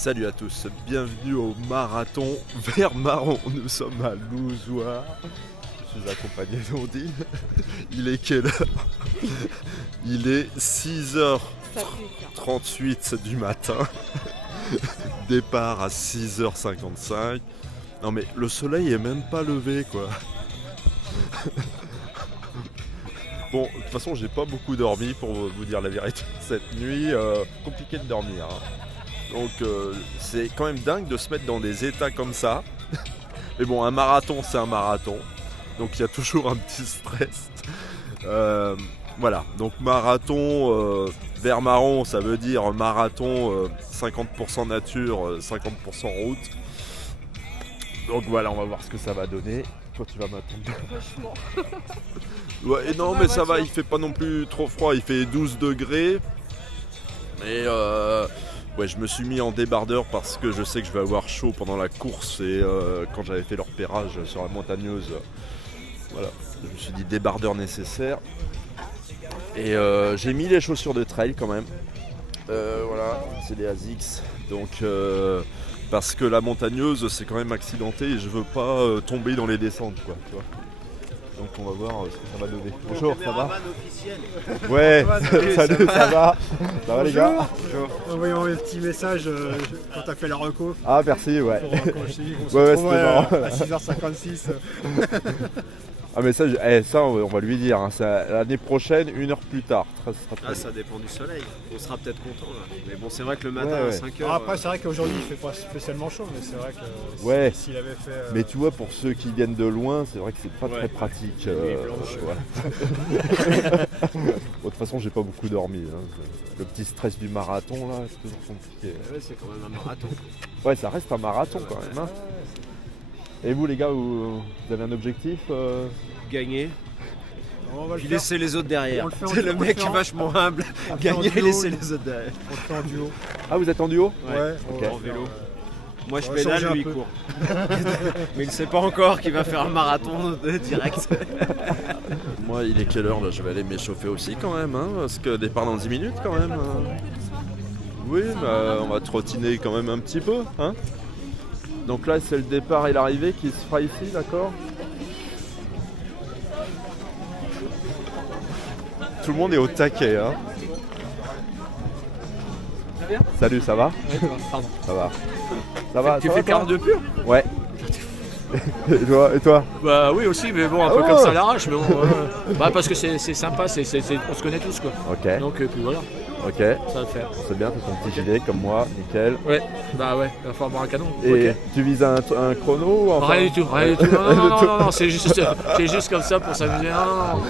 Salut à tous, bienvenue au marathon vert marron. Nous sommes à Louzoir. Je suis accompagné d'Ondine. Il est quelle heure? Il est 6h38 du matin. Départ à 6h55. Non mais le soleil est même pas levé quoi. Bon, de toute façon j'ai pas beaucoup dormi pour vous dire la vérité. Cette nuit, compliqué de dormir. Hein. Donc c'est quand même dingue de se mettre dans des états comme ça. Mais bon, un marathon c'est un marathon. Donc il y a toujours un petit stress. Voilà, donc marathon vert marron, ça veut dire marathon 50% nature, 50% route. Donc voilà, on va voir ce que ça va donner. Toi tu vas m'attendre. Franchement. Ouais, et non mais ça va, il fait pas non plus trop froid, il fait 12 degrés. Mais ouais, je me suis mis en débardeur parce que je sais que je vais avoir chaud pendant la course et quand j'avais fait le repérage sur la montagneuse, voilà, je me suis dit débardeur nécessaire. Et j'ai mis les chaussures de trail quand même. Voilà, c'est des ASICS. Donc parce que la montagneuse c'est quand même accidenté et je veux pas tomber dans les descentes quoi, tu vois. Donc on va voir ce que ça va donner. Bonjour, ça va? Ouais, salut, ça va? Ça va les gars? Bonjour. Envoyons un petit message quand t'as fait la reco. Ah merci, ouais. Quand je t'ai dit qu'on se Ouais, retrouvait c'était à 6h56. Ah mais ça, ça on va lui dire, hein, l'année prochaine, 1 heure plus tard. Ça sera très bien. Ça dépend du soleil, on sera peut-être content là. Mais bon, c'est vrai que le matin Ouais, à 5h. Après, c'est vrai qu'aujourd'hui il fait pas spécialement chaud, mais c'est vrai que Ouais. s'il avait fait. Mais tu vois, pour ceux qui viennent de loin, c'est vrai que c'est pas Ouais. très pratique. blanche. Voilà. Bon, de toute façon, j'ai pas beaucoup dormi. Hein. Le petit stress du marathon, là, c'est toujours compliqué. Ouais, c'est quand même un marathon. Ouais, ça reste un marathon quand même. Hein. Et vous, les gars, vous avez un objectif Gagner, On va le puis faire. laisser les autres derrière. On le fait en- C'est le on le mec fait en- vachement humble. on le fait en Gagner et duo. laisser les autres derrière. On le fait en duo. Ah, vous êtes en duo? Ouais, on Ok. va En faire, vélo. Moi je on va changer pédale, un lui il peu. court. Mais il ne sait pas encore qu'il va faire un marathon direct. Moi, il est quelle heure là? Je vais aller m'échauffer aussi quand même, hein, parce que départ dans 10 minutes quand même. Oui, on va trottiner quand même un petit peu. Hein. Donc là, c'est le départ et l'arrivée qui se fera ici, d'accord? Tout le monde est au taquet. Hein. Salut, ça va? Pardon. Ça va. Ça va, Tu ça fais va, toi 42 pur? Ouais. Et toi? Bah oui aussi, mais bon, un peu Ah comme ouais. ça à l'arrache, mais bon, bah parce que c'est sympa, on se connaît tous quoi. Ok, Donc puis voilà, ok. ça va le faire. C'est bien, t'as ton petit gilet comme moi, nickel. Ouais, bah ouais, il va falloir boire un canon. Et Ok. tu vises un chrono ou enfin... Rien du tout, rien du tout. Non, c'est juste comme ça pour s'amuser. Non.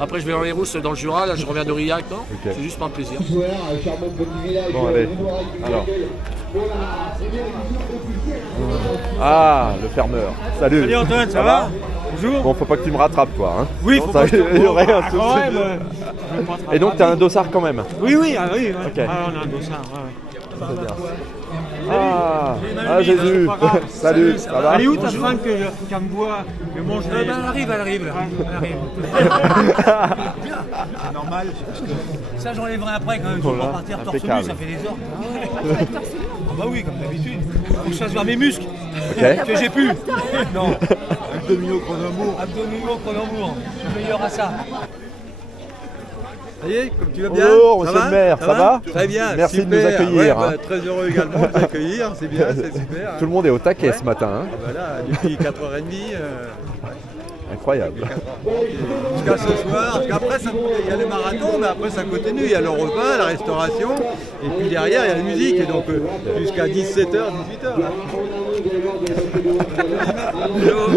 Après je vais dans les rousses dans le Jura, là je reviens d'Aurillac, non. Ok. C'est juste par plaisir. Bon, allez. Alors. Ah, le fermeur. Salut. Salut Antoine, ça va? Bonjour. Bon, faut pas que tu me rattrapes, toi. Hein. Oui, Non, faut ça, pas que je te- il y aurait un souci. Ouais, bah, je vais pas te Et donc, rattraper. t'as un dossard quand même. Oui, oui, ah, oui. Ok. Ah, on a un dossard. Ouais. C'est bien. Ah, Jésus. pas grave. Salut, ça va? Elle est où ta femme qu'elle me voit que mange les... Elle arrive là. Elle arrive. C'est normal. Ça j'enlèverai après quand même, Voilà, impeccable. fait des heures. Ah bah oui, comme d'habitude. Faut que je fasse voir mes muscles. Ok. Que j'ai plus. Non. Abdominaux Cronenbourg. Je suis meilleur à ça. Ça y est, comme tu vas bien? Bonjour, monsieur le maire, ça va? Très bien, Merci de super. nous accueillir, Ouais, hein. très heureux également de vous accueillir, c'est bien, c'est super. Tout le monde est au taquet ce matin. Hein. Ah bah là, depuis 4h30, Incroyable. jusqu'à ce soir, parce qu'après il y a les marathons, mais après ça continue, il y a le repas, la restauration, et puis derrière il y a la musique, et donc jusqu'à 17h, 18h.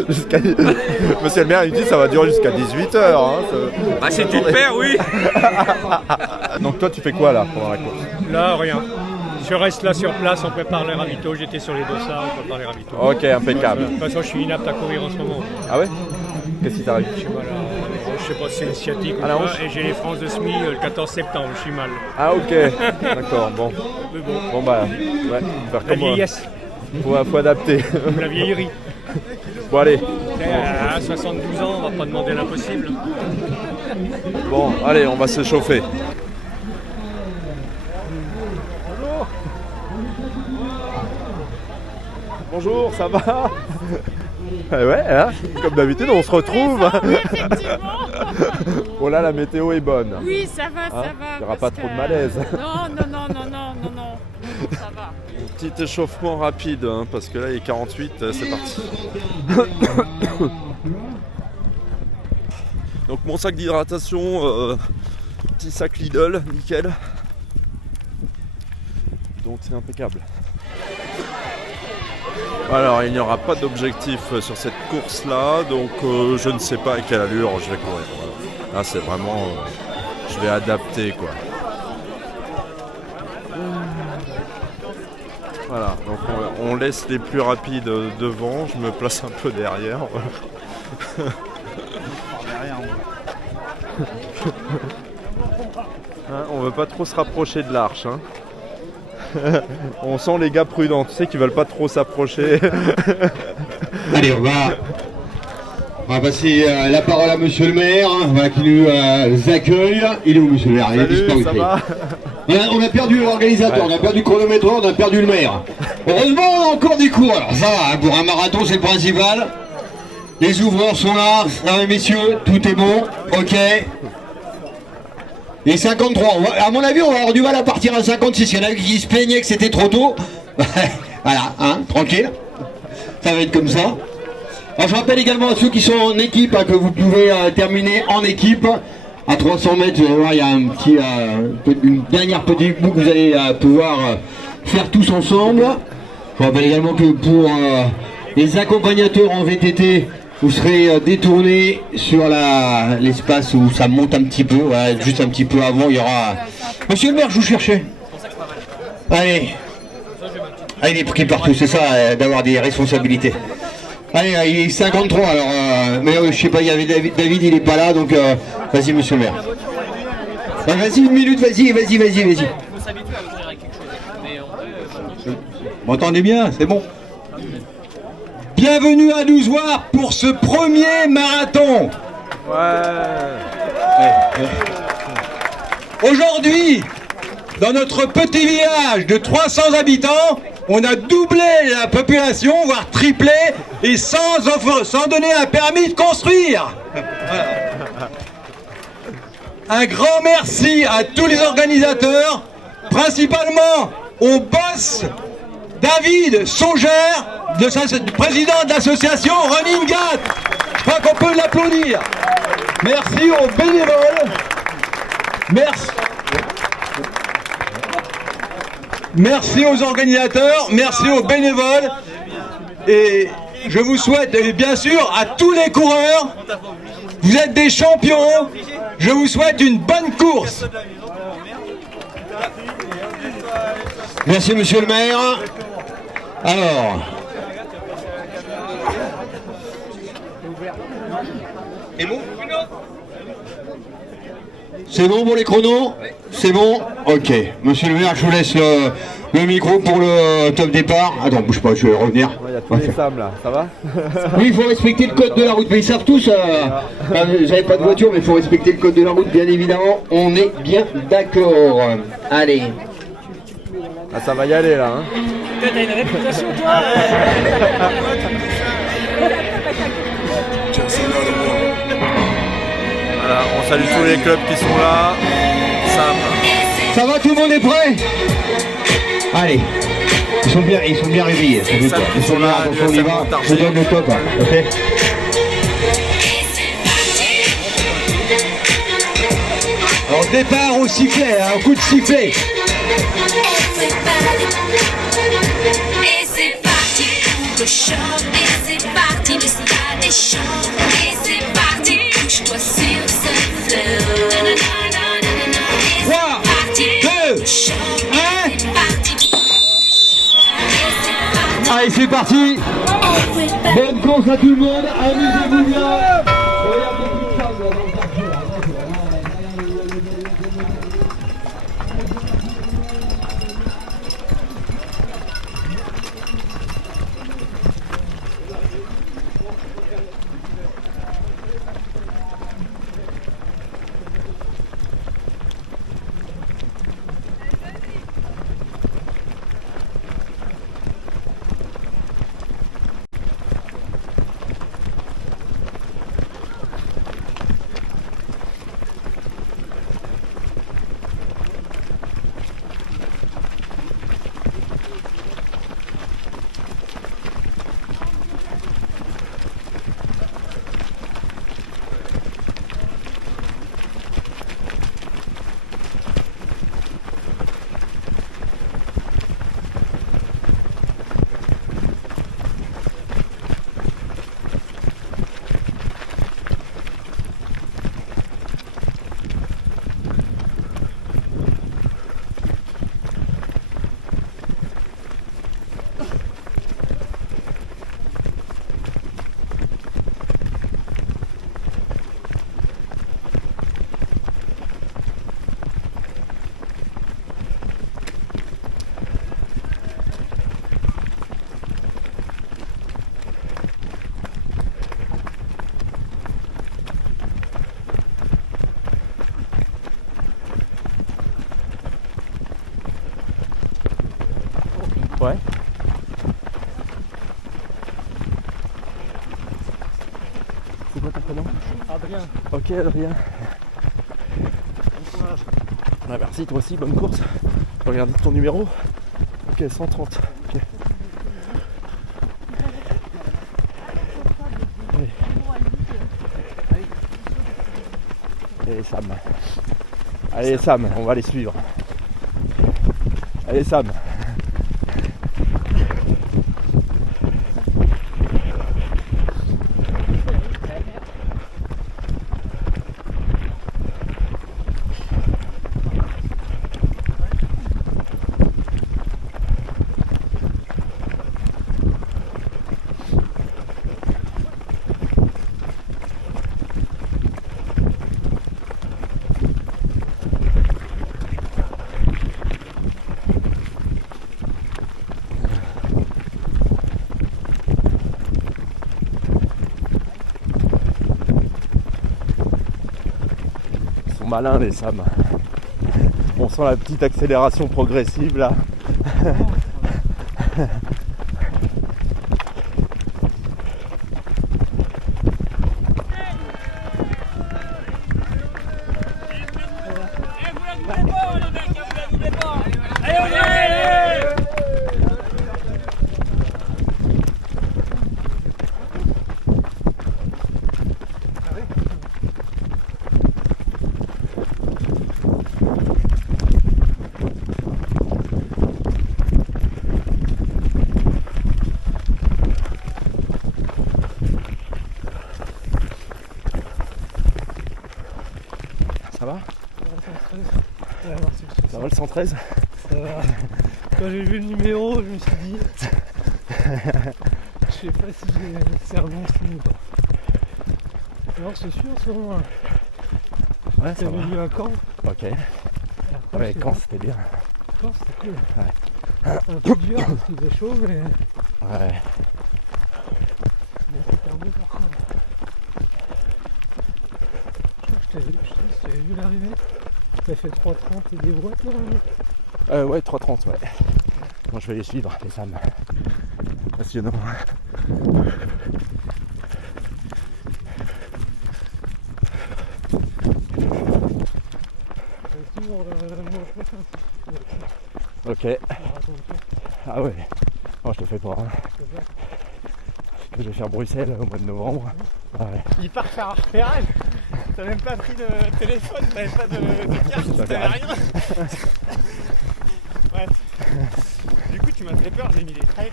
Jusqu'à- Monsieur le maire, il dit que ça va durer jusqu'à 18h. Hein, Bah si tu le perds, oui. Donc toi, tu fais quoi là pendant la course? Là, rien. Je reste là sur place, on prépare les ravitaux. J'étais sur les dossards, on prépare les ravitaux. Ok, impeccable. De toute façon, je suis inapte à courir en ce moment. Ah ouais? Qu'est-ce qui t'arrive? Je suis mal je sais pas si c'est une sciatique ou À la quoi, hanche et j'ai les France de SMI le 14 septembre, je suis mal. Ah ok, d'accord, bon. Mais bon, Bon bah, ouais, faire la comme moi. vieillesse, Faut adapter. la vieillerie. Bon allez, À 72 ans, on va pas demander l'impossible. bon, allez, on va se chauffer. Bonjour, ça va? Ouais, hein, comme d'habitude, on se retrouve. Oui, effectivement. Oh là, la météo est bonne. Oui, ça va, ça Hein, va. il y aura parce pas trop de que- malaise. Non, ça va. Petit échauffement rapide, hein, parce que là, il est 48, c'est parti. Donc mon sac d'hydratation, petit sac Lidl, nickel. Donc c'est impeccable. Alors il n'y aura pas d'objectif sur cette course là, donc je ne sais pas à quelle allure je vais courir. Voilà. Là c'est vraiment, je vais adapter quoi. Voilà, donc on laisse les plus rapides devant, je me place un peu derrière. Hein, on veut pas trop se rapprocher de l'arche. Hein. On sent les gars prudents, tu sais qu'ils veulent pas trop s'approcher. Allez, on va passer la parole à monsieur le maire, hein, voilà, qui nous accueille. Il est où monsieur le maire? Il a disparu. Salut, ça va? On a perdu l'organisateur, Ouais. on a perdu le chronométreur, on a perdu le maire. Heureusement, on a encore des cours. Alors ça va, hein, pour un marathon, c'est le principal. Les ouvreurs sont là, ça va messieurs, tout est bon, ok. Et 53, à mon avis, on va avoir du mal à partir à 56. Il y en a qui se plaignaient que c'était trop tôt. Voilà, hein, tranquille. Ça va être comme ça. Alors, je rappelle également à ceux qui sont en équipe hein, que vous pouvez terminer en équipe. À 300 mètres, vous allez voir, il y a une dernière petite boucle que vous allez pouvoir faire tous ensemble. Je rappelle également que pour les accompagnateurs en VTT, vous serez détourné sur l'espace où ça monte un petit peu. Voilà, juste un petit peu avant, il y aura... Monsieur le maire, je vous cherchais. Allez. Allez, il est pris partout, c'est ça, d'avoir des responsabilités. Allez, il est 53, alors... mais je sais pas, il y avait David, il est pas là, donc... vas-y, monsieur le maire. Vas-y, une minute, vas-y. Vous m'entendez bien, c'est bon. Bienvenue à Douzoire pour ce premier marathon. Aujourd'hui, dans notre petit village de 300 habitants, on a doublé la population, voire triplé, et sans donner un permis de construire. Un grand merci à tous les organisateurs, principalement au boss David Songère, président de l'association Running Gat. Je crois qu'on peut l'applaudir. Merci aux bénévoles. Merci aux organisateurs, merci aux bénévoles. Et je vous souhaite, et bien sûr, à tous les coureurs, vous êtes des champions. Je vous souhaite une bonne course. Merci, monsieur le maire. Alors... C'est bon pour les chronos? C'est bon? Ok. Monsieur le maire, je vous laisse le micro pour le top départ. Attends, bouge pas, je vais revenir. Il y a tous les Sam là, ça va? Oui, il faut respecter le code de la route. Mais ils savent tous, j'avais pas de voiture, mais il faut respecter le code de la route, bien évidemment. On est bien d'accord. Allez. Ah, ça va y aller là. Hein. T'as une réputation, toi. Voilà, on salue tous les clubs qui sont là. Sam. Ça va, tout le monde est prêt? Allez. Ils sont bien réveillés. Ils sont là, attention, on y va. Je donne le top. Ok. Alors départ au sifflet, un coup de sifflet. Et c'est parti pour le choc. Et c'est parti, le stade est chaud. Et c'est parti, bouge-toi sur ce fleuve. Et 3, c'est parti, 2, choc. 1. Et c'est parti. Allez, c'est parti. Bonne course à tout le monde. Amusez-vous bien. Ouais. C'est quoi ton prénom? Adrien. Ok Adrien. Bon courage. Ah, merci, toi aussi, bonne course. Je vais regarder ton numéro. Ok, 130. Ok. Oui. Allez Sam. Allez Sam, on va les suivre. Allez Sam. Malin les Sam. On sent la petite accélération progressive là. Ça va? Ça va le 113? Ça va. Quand j'ai vu le numéro, je me suis dit. Je sais pas si c'est un bon signe ou pas. Alors c'est sûr, c'est bon. Ouais, ça T'avais va. vu un camp? Ok. Ouais, quand c'était bien. Quand c'était cool. Ouais. Un peu dur parce qu'il faisait chaud, mais Ouais. c'était un bon parcours. Je t'avais vu l'arrivée. T'as fait 3,30 et des boîtes là? Ouais, 3,30, ouais. Bon, je vais les suivre, les Sam. Passionnant. Ok. Ah ouais. Oh, je te fais pas. Hein. Que je vais faire Bruxelles au mois de novembre. Ouais. Il part faire un repérage. T'as même pas pris de téléphone, t'avais pas de carte, t'avais rien. Ouais. Du coup, tu m'as fait peur, j'ai mis les trails.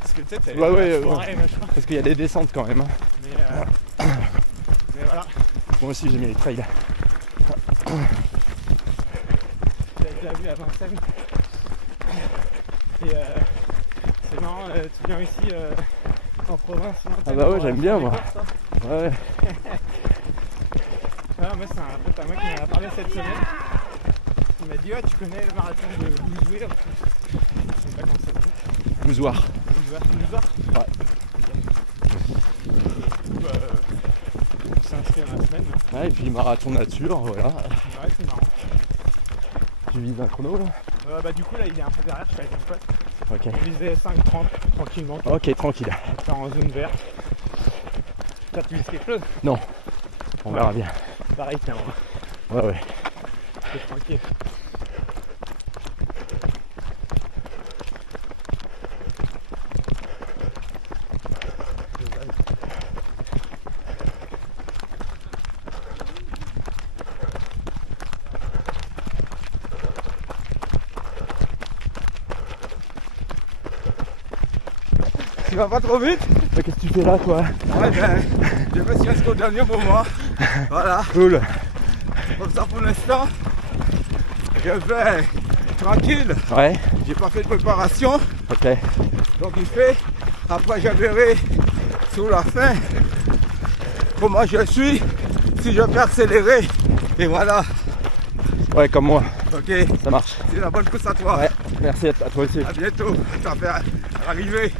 Parce que tu sais, t'avais Ouais, forêt, machin. Parce qu'il y a des descentes quand même. Hein. Mais voilà. Moi aussi, j'ai mis les trails. J'avais déjà vu à Vincennes. Et c'est marrant, tu viens ici en province. Ah bah ouais, j'aime bien moi. Ouais. Ah, moi, c'est un pote à moi qui m'en a parlé cette semaine. Il m'a dit, ouais, tu connais le marathon de Bouzoué là? Je sais pas comment ça se dit. Bouzoir. Bouzouar? Ouais. Du coup, on s'est inscrit dans la semaine. Ouais, et puis marathon nature, voilà. Ouais, c'est marrant. Tu vises un chrono là? Bah, du coup, là, il est un peu derrière, je suis avec mon pote. Ok. On visait 5,30 tranquillement. Ok, tranquille. Faire en zone verte. Toi, tu vises quelque chose? Non. On verra bien. Pareil, tiens, Ouais. c'est tranquille. Tu vas pas trop vite? Qu'est-ce que tu fais là toi? Ouais ben, je me suis inscrit au dernier moment. Voilà, Cool. comme ça pour l'instant. Je vais tranquille, Ouais. j'ai pas fait de préparation. Ok. Donc il fait, après je verrai sur la fin comment je suis, si je peux accélérer. Et voilà, Ouais, comme moi. ok, Ça marche. c'est la bonne course à toi. Ouais. Merci à toi aussi. À bientôt, ça fait arriver.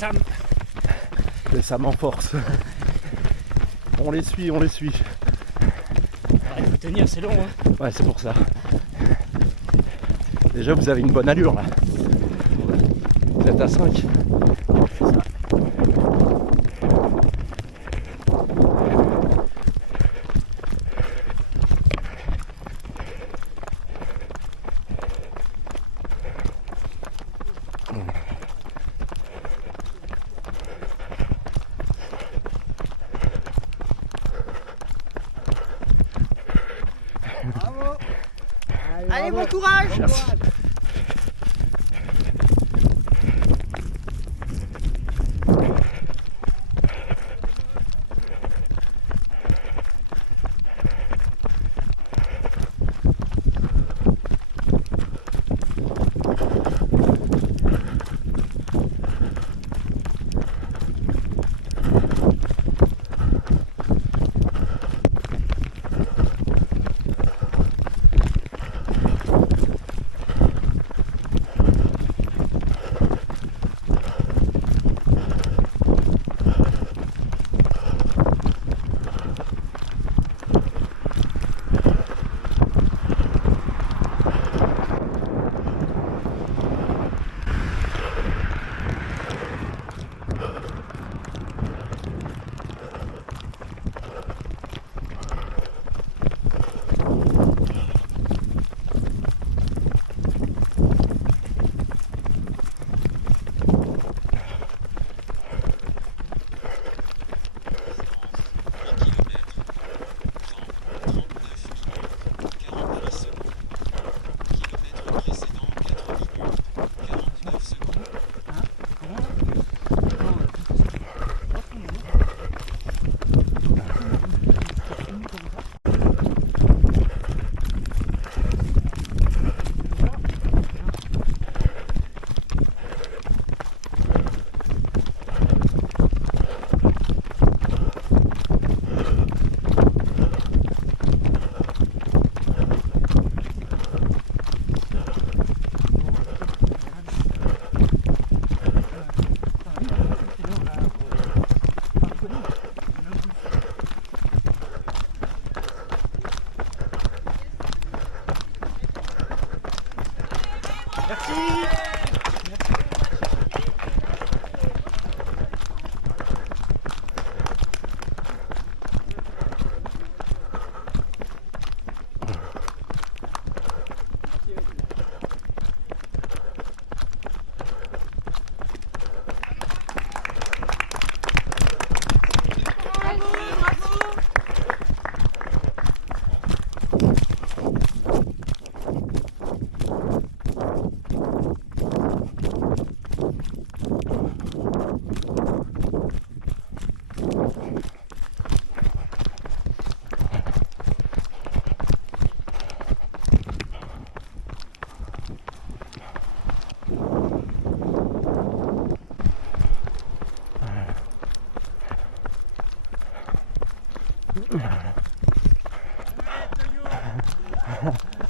Sam. Et ça m'enforce. On les suit, on les suit. Il faut tenir, c'est long. Hein. Ouais, c'est pour ça. Déjà, vous avez une bonne allure là. Vous êtes à 5. Allez, bon courage. Merci.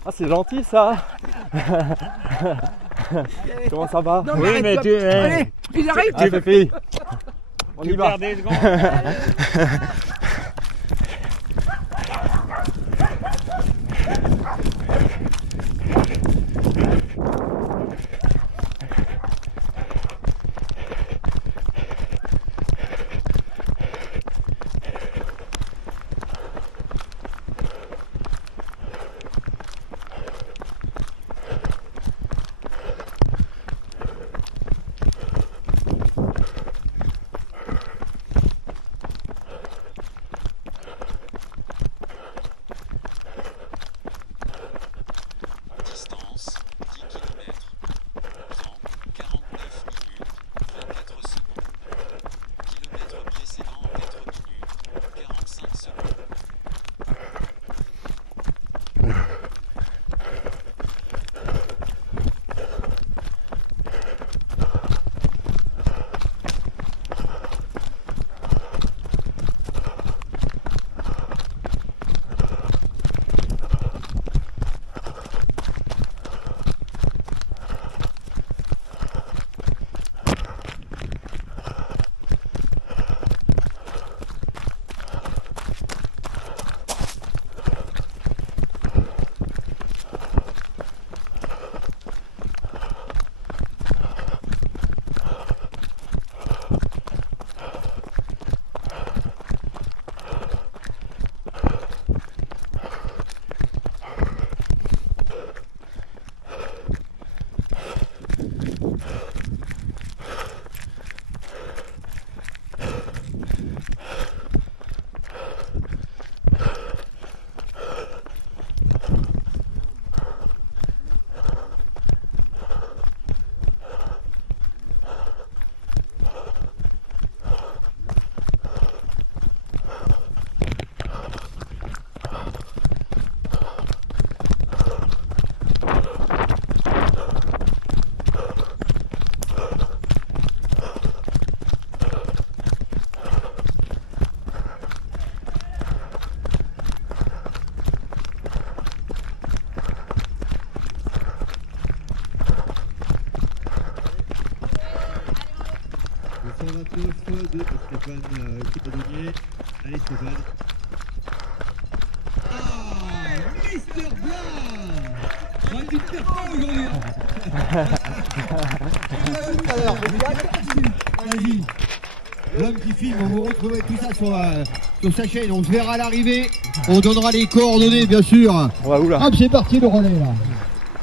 Ah, c'est gentil ça. Comment ça va? Non, Oui, mais tu. Allez, il arrive. Ah, Pépi, on y va. Des secondes. 129 de Stéphane Coutadonier. Allez Stéphane. Ah, Mister Blanc. Ouais, tu te perds pas aujourd'hui. Vas-y. L'homme qui filme, on vous retrouvera tout ça sur sa chaîne. On se verra à l'arrivée. On donnera les coordonnées, bien sûr. On va où là? Hop, c'est parti le relais là.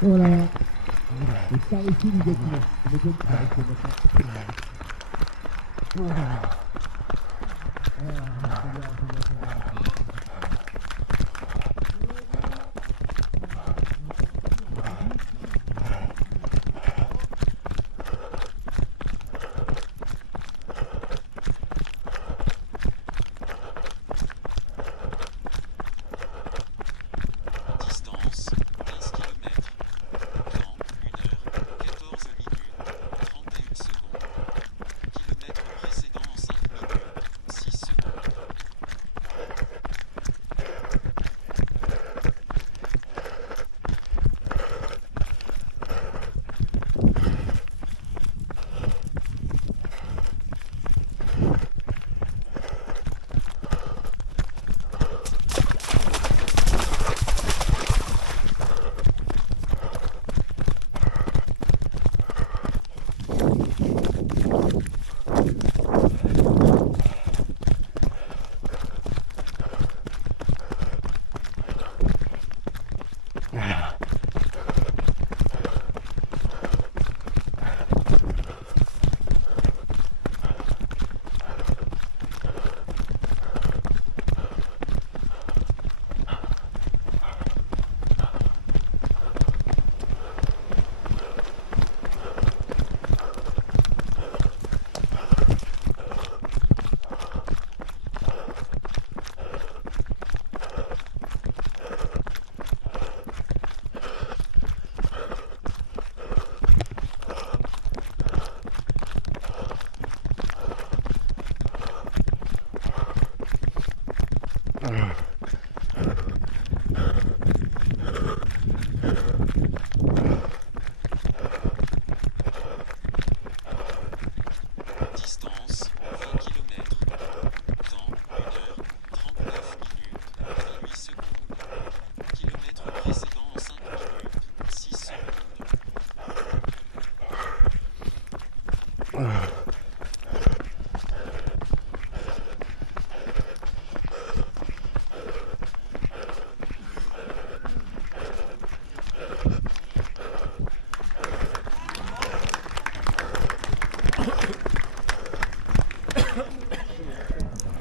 Voilà. Et par ici, nous gagnons. Distance 15 km. Temps 1 heure 14 minutes 31 secondes. Kilomètre précédent en 5 minutes 6 secondes. Distance 20 km. Temps 1 heure 39 minutes 8 secondes. Kilomètre précédent en 5 minutes 6 secondes.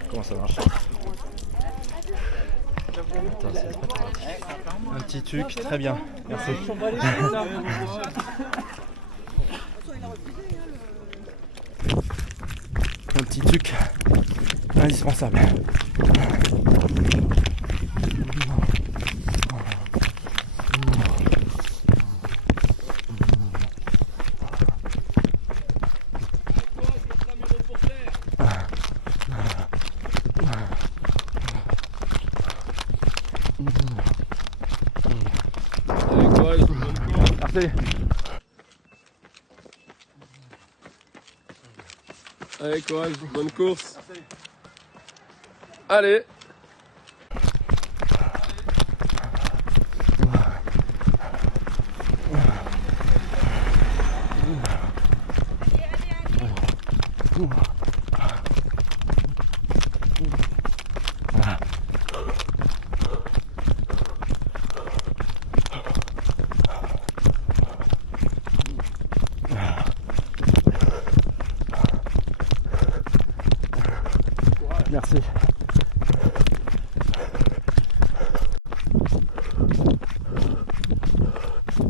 Comment ça marche? Attends, c'est pas trop. Un petit truc, très bien. Merci. Un petit truc indispensable. Merci. Allez, courage, bonne course. Allez. Merci.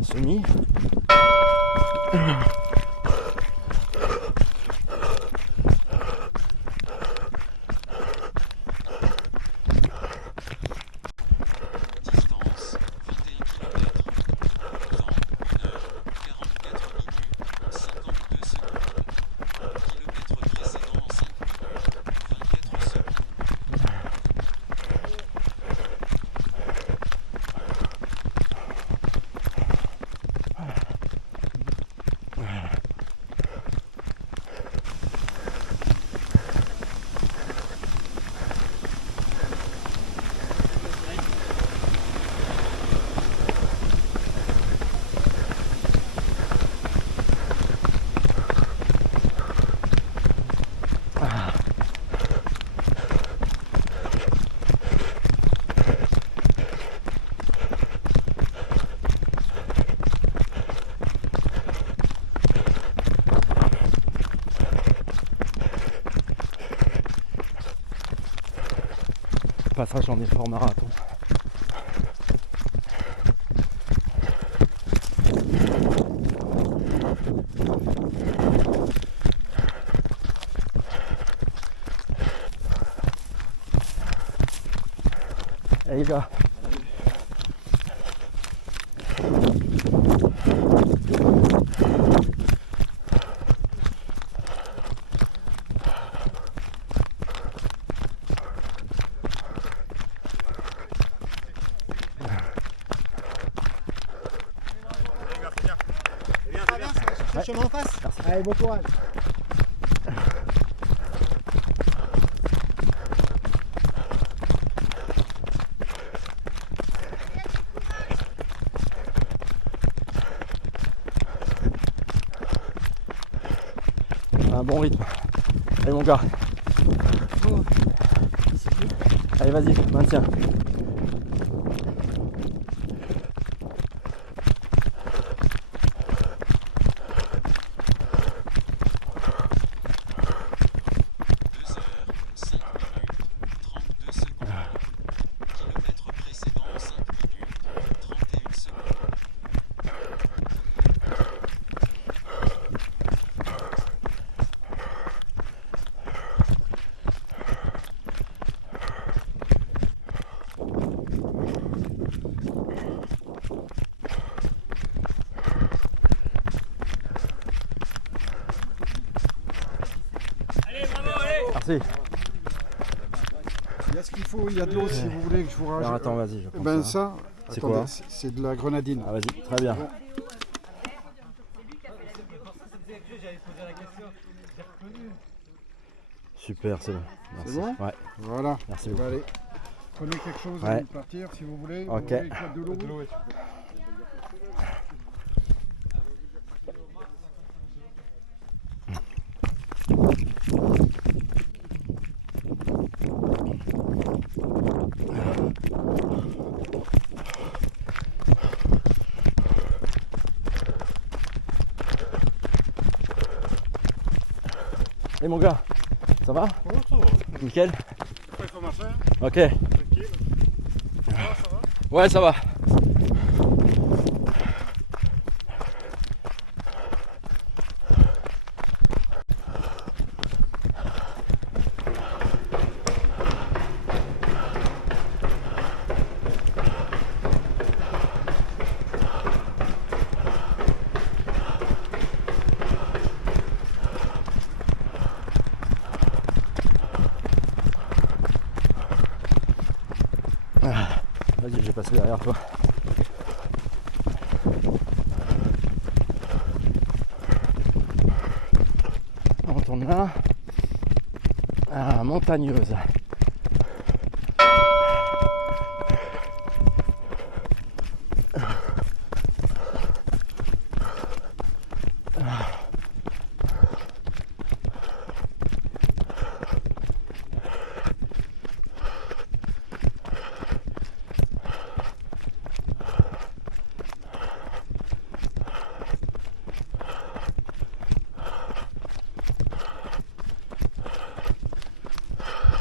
Semi. Distance 21 km. Temps 1 heure 44 minutes 52 secondes. Kilomètre précédent en 5 minutes 24 secondes. passage en effort marathon. Allez les gars. Le chemin en face. Allez, bon courage. Un bon rythme. Allez mon gars. Allez vas-y, maintiens. Merci. Il y a ce qu'il faut, il y a de l'eau si vous voulez que je vous rajoute. Alors attends, vas-y, je prends Ben ça. ça, C'est attendez, quoi? c'est de la grenadine. Ah vas-y, très bien. Bon. Super, c'est bon. C'est Merci. bon? Ouais. Voilà. Merci Eh ben, beaucoup. allez, prenez quelque chose Ouais. avant de partir si vous voulez. Ok. Vous voulez quoi, de l'eau? Et mon gars, ça va? Ça va. Nickel? Il faut marcher. Ok. Tranquille. Ça va? Ouais, ça va. Vas-y, je vais passer derrière toi. On retourne là. Ah, montagneuse.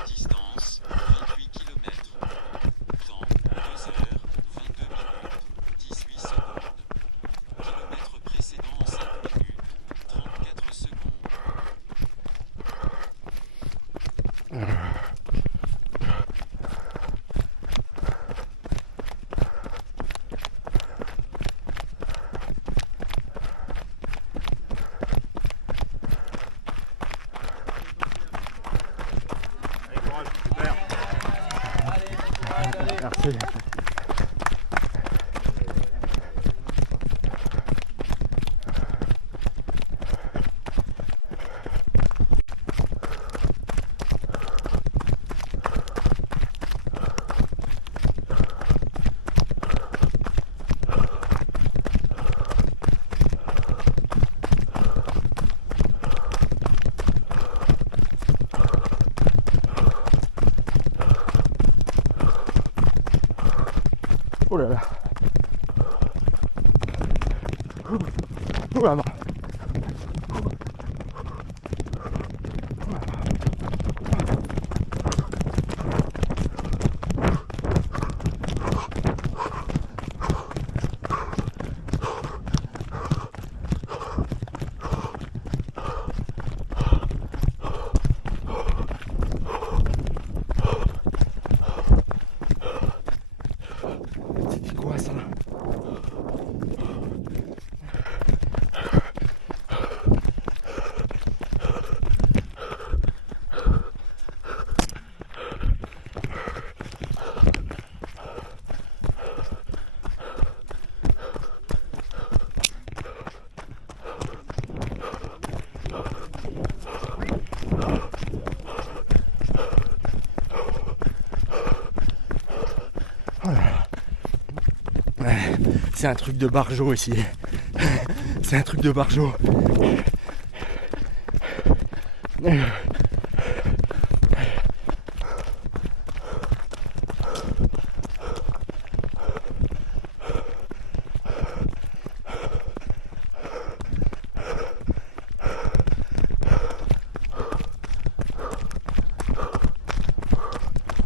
Distance 28 km. Temps 2 heures 22 minutes 18 secondes. Kilomètre précédent en 5 minutes 34 secondes. Merci. Oh là là. Oh là là. C'est un truc de barjot ici. C'est un truc de barjot.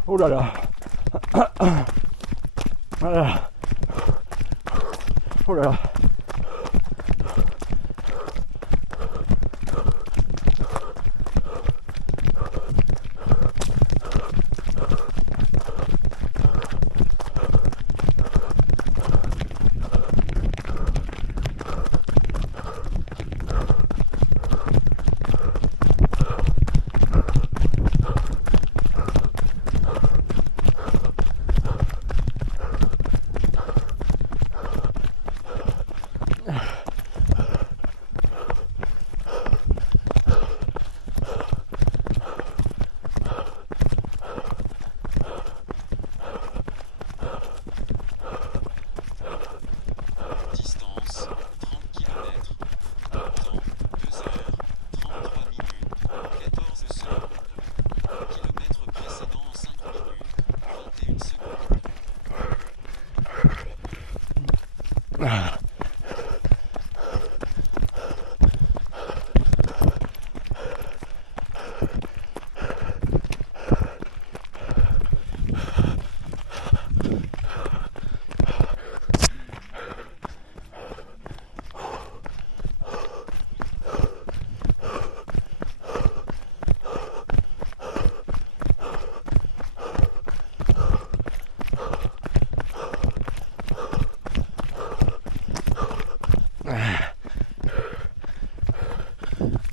Oh là là. Voilà. Oh là là. Distance 30 km. Temps 2 heures 33 minutes 14 secondes. Kilomètre précédent en 5 minutes 21 secondes.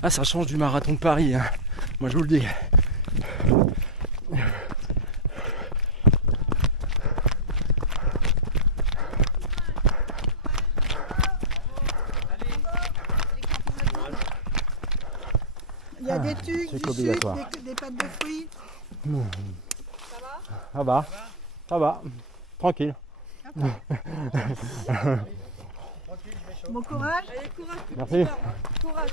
Ah, ça change du marathon de Paris, hein. Moi je vous le dis. Il y a des tucs, c'est du obligatoire. sucre, des pâtes de fruits. Ça va, ça va, tranquille. Bon courage. Allez, courage. Merci. Courage.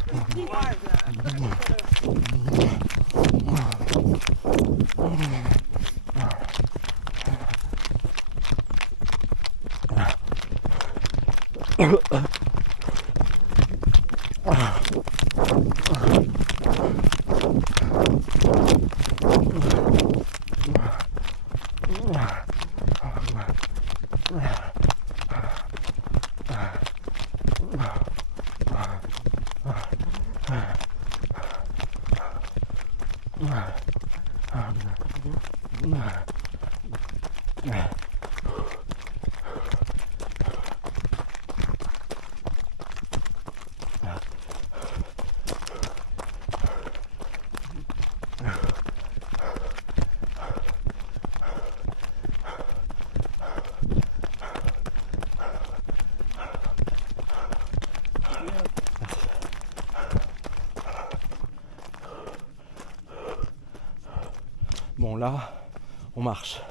Bon là, on marche.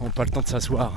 On n'a pas le temps de s'asseoir.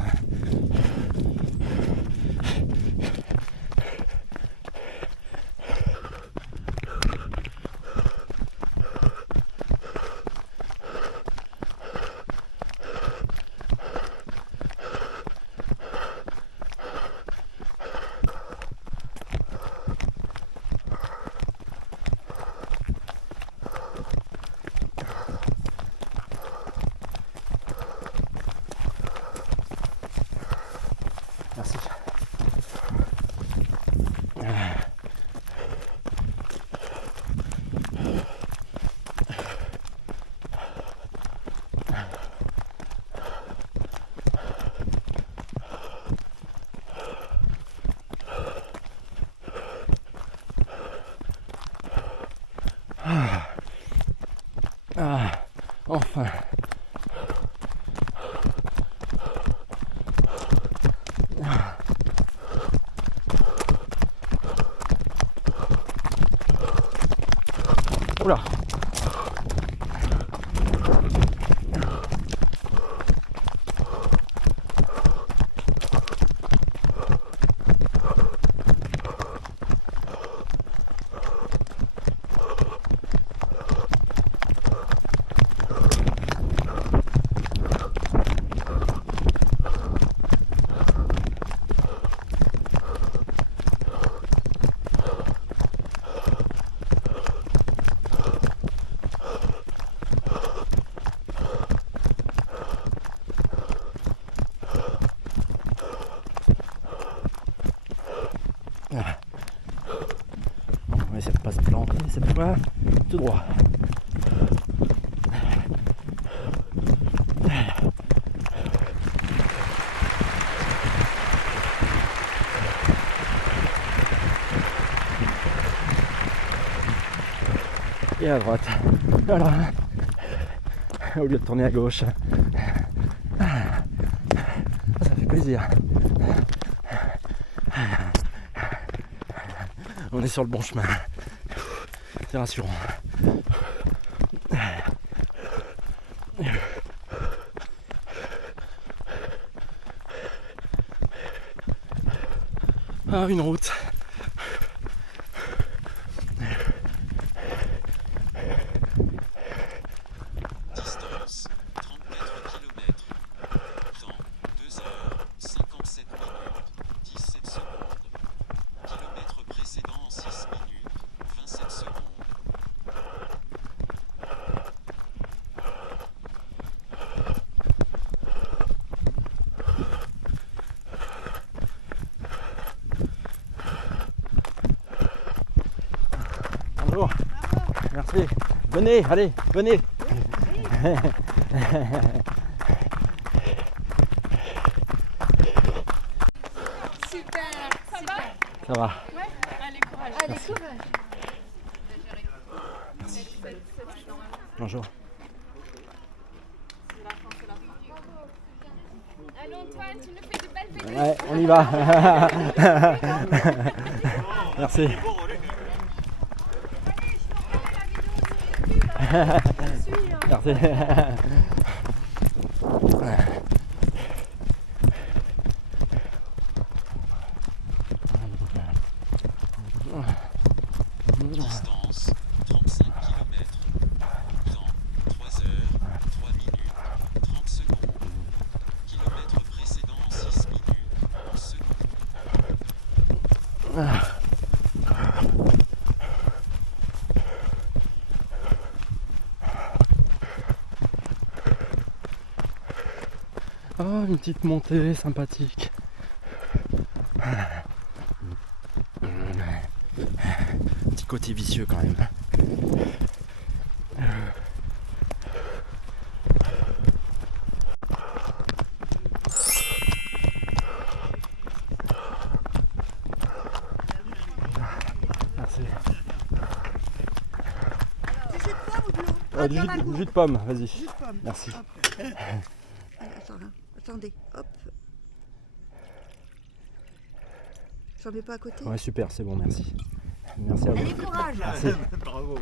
Ah, enfin. Oula. On va essayer de pas se planter cette fois, tout droit. Et à droite, voilà, au lieu de tourner à gauche. Ça fait plaisir. On est sur le bon chemin. C'est rassurant. Ah, une route. Distance 34 km. Temps 2 heures 57 minutes 17 secondes. Kilomètre précédent en 6 minutes 27 secondes. Bonjour. Merci. Venez, allez, venez. Super, ça va? Ça va. Ouais. Allez, courage. Allez, courage. Bonjour. Allez, Antoine, tu nous fais de belles vidéos. Ouais, on y va. Merci. Merci. Distance 35 km. Temps 3 heures 3 minutes 30 secondes. Kilomètre précédent en 6 minutes 11 secondes. Oh, une petite montée sympathique. Petit côté vicieux quand même. Merci. Du jus de pomme ou de l'eau? Du jus de pomme, vas-y. Jus de pomme. Merci. Hop. Attends, hein. Attendez, hop. J'en mets pas à côté? Ouais, super, c'est bon, merci. Merci à vous. Allez, courage. Merci. Bravo.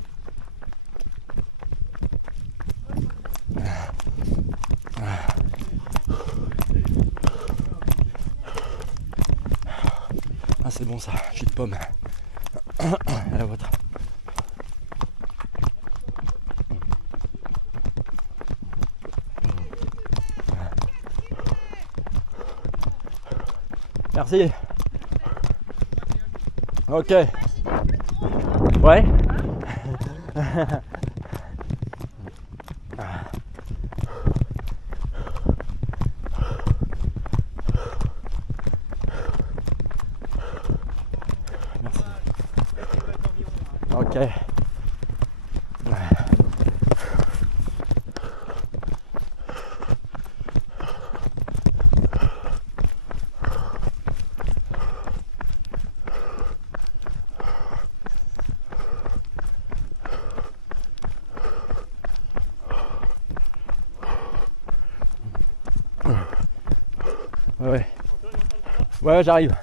Ah, c'est bon ça, jus de pomme. À la vôtre. Merci. Ok. Ouais. Merci. Ok. Ouais. Ouais, j'arrive.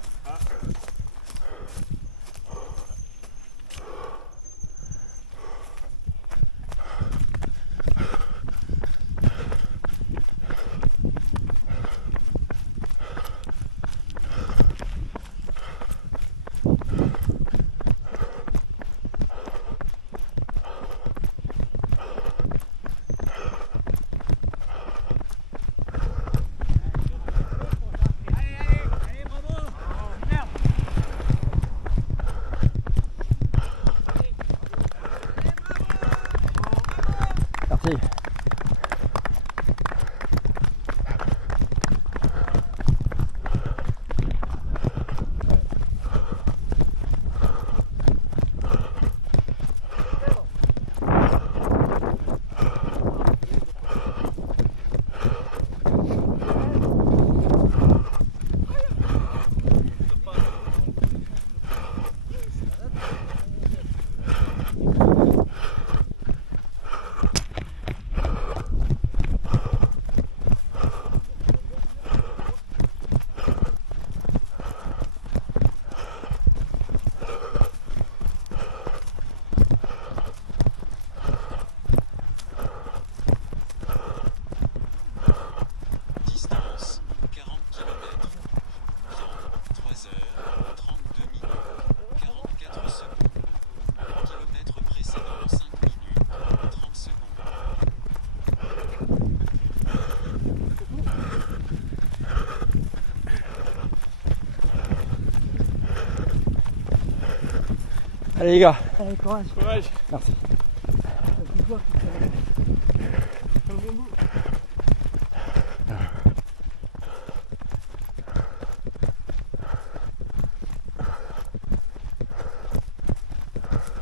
Merci. Distance 40 km. Temps 3 heures 32 minutes 44 secondes. Kilomètre précédent 5 minutes 30 secondes. Allez les gars. Allez, courage. Merci.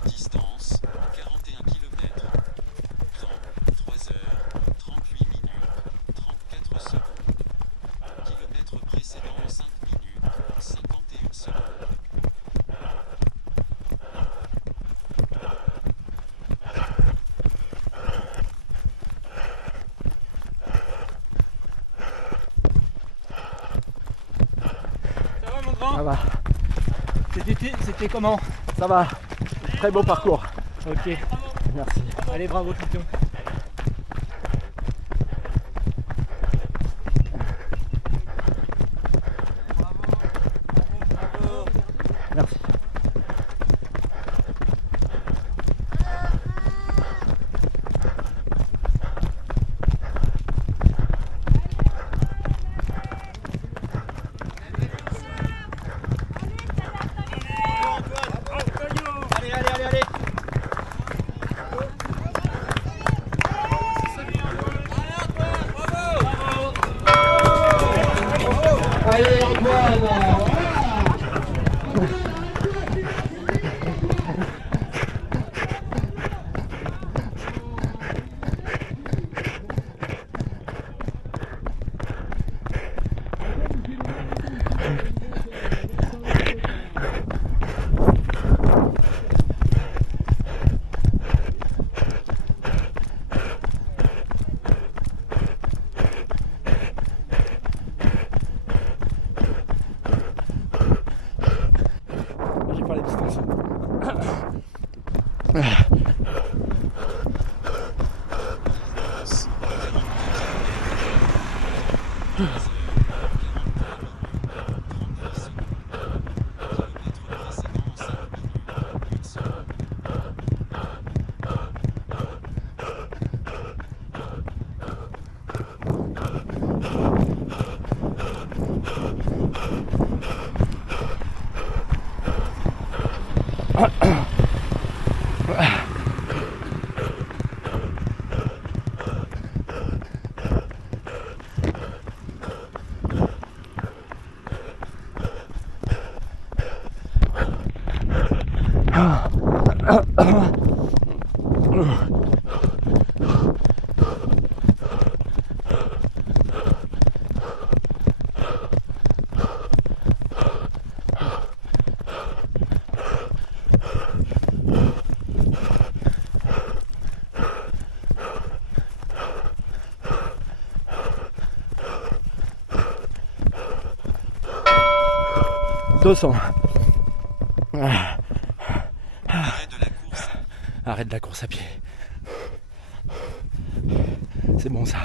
Distance 41 km. Temps 3 heures 38 minutes 34 secondes. Kilomètre précédent 5 minutes 51 secondes. Ça va mon grand? Ça va. C'était comment? Ça va. Très beau parcours. Ok. Merci. Allez, bravo Tito. Merci. Allez. Allez Antoine. J'ai pas les distances. te sens. Arrêt de la course à pied. C'est bon ça.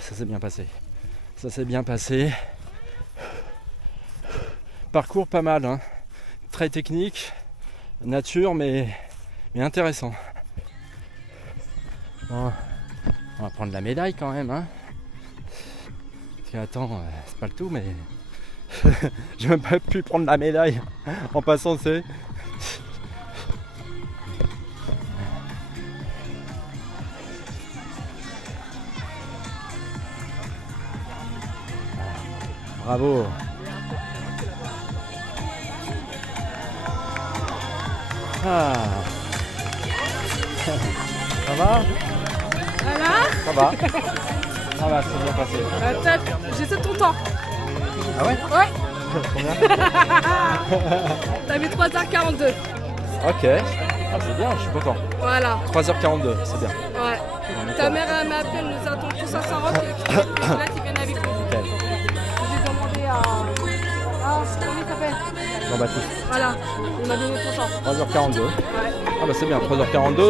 Ça s'est bien passé. Ça s'est bien passé. Parcours pas mal, hein. Très technique, nature, mais intéressant. Bon, on va prendre la médaille quand même, hein. Parce que, attends, c'est pas le tout, mais j'ai même pas pu prendre la médaille en passant, c'est. Bravo. Ah. Ça va? Voilà. Ça va. Ça va, c'est bien passé. Top, j'essaie ton temps. Ah ouais? Ouais. Combien? T'as mis 3h42. Ok. Ah, c'est bien, je suis content. Voilà. 3h42, c'est bien. Ouais. Ta mère elle m'a appelé, elle nous attend tous à Saint-Roch, qui viennent avec nous. Nickel. J'ai demandé à. Ah, comment il s'appelle? Jean-Baptiste. Voilà, il m'a donné ton temps. 3h42. Ouais. Ah bah c'est bien, 3h42,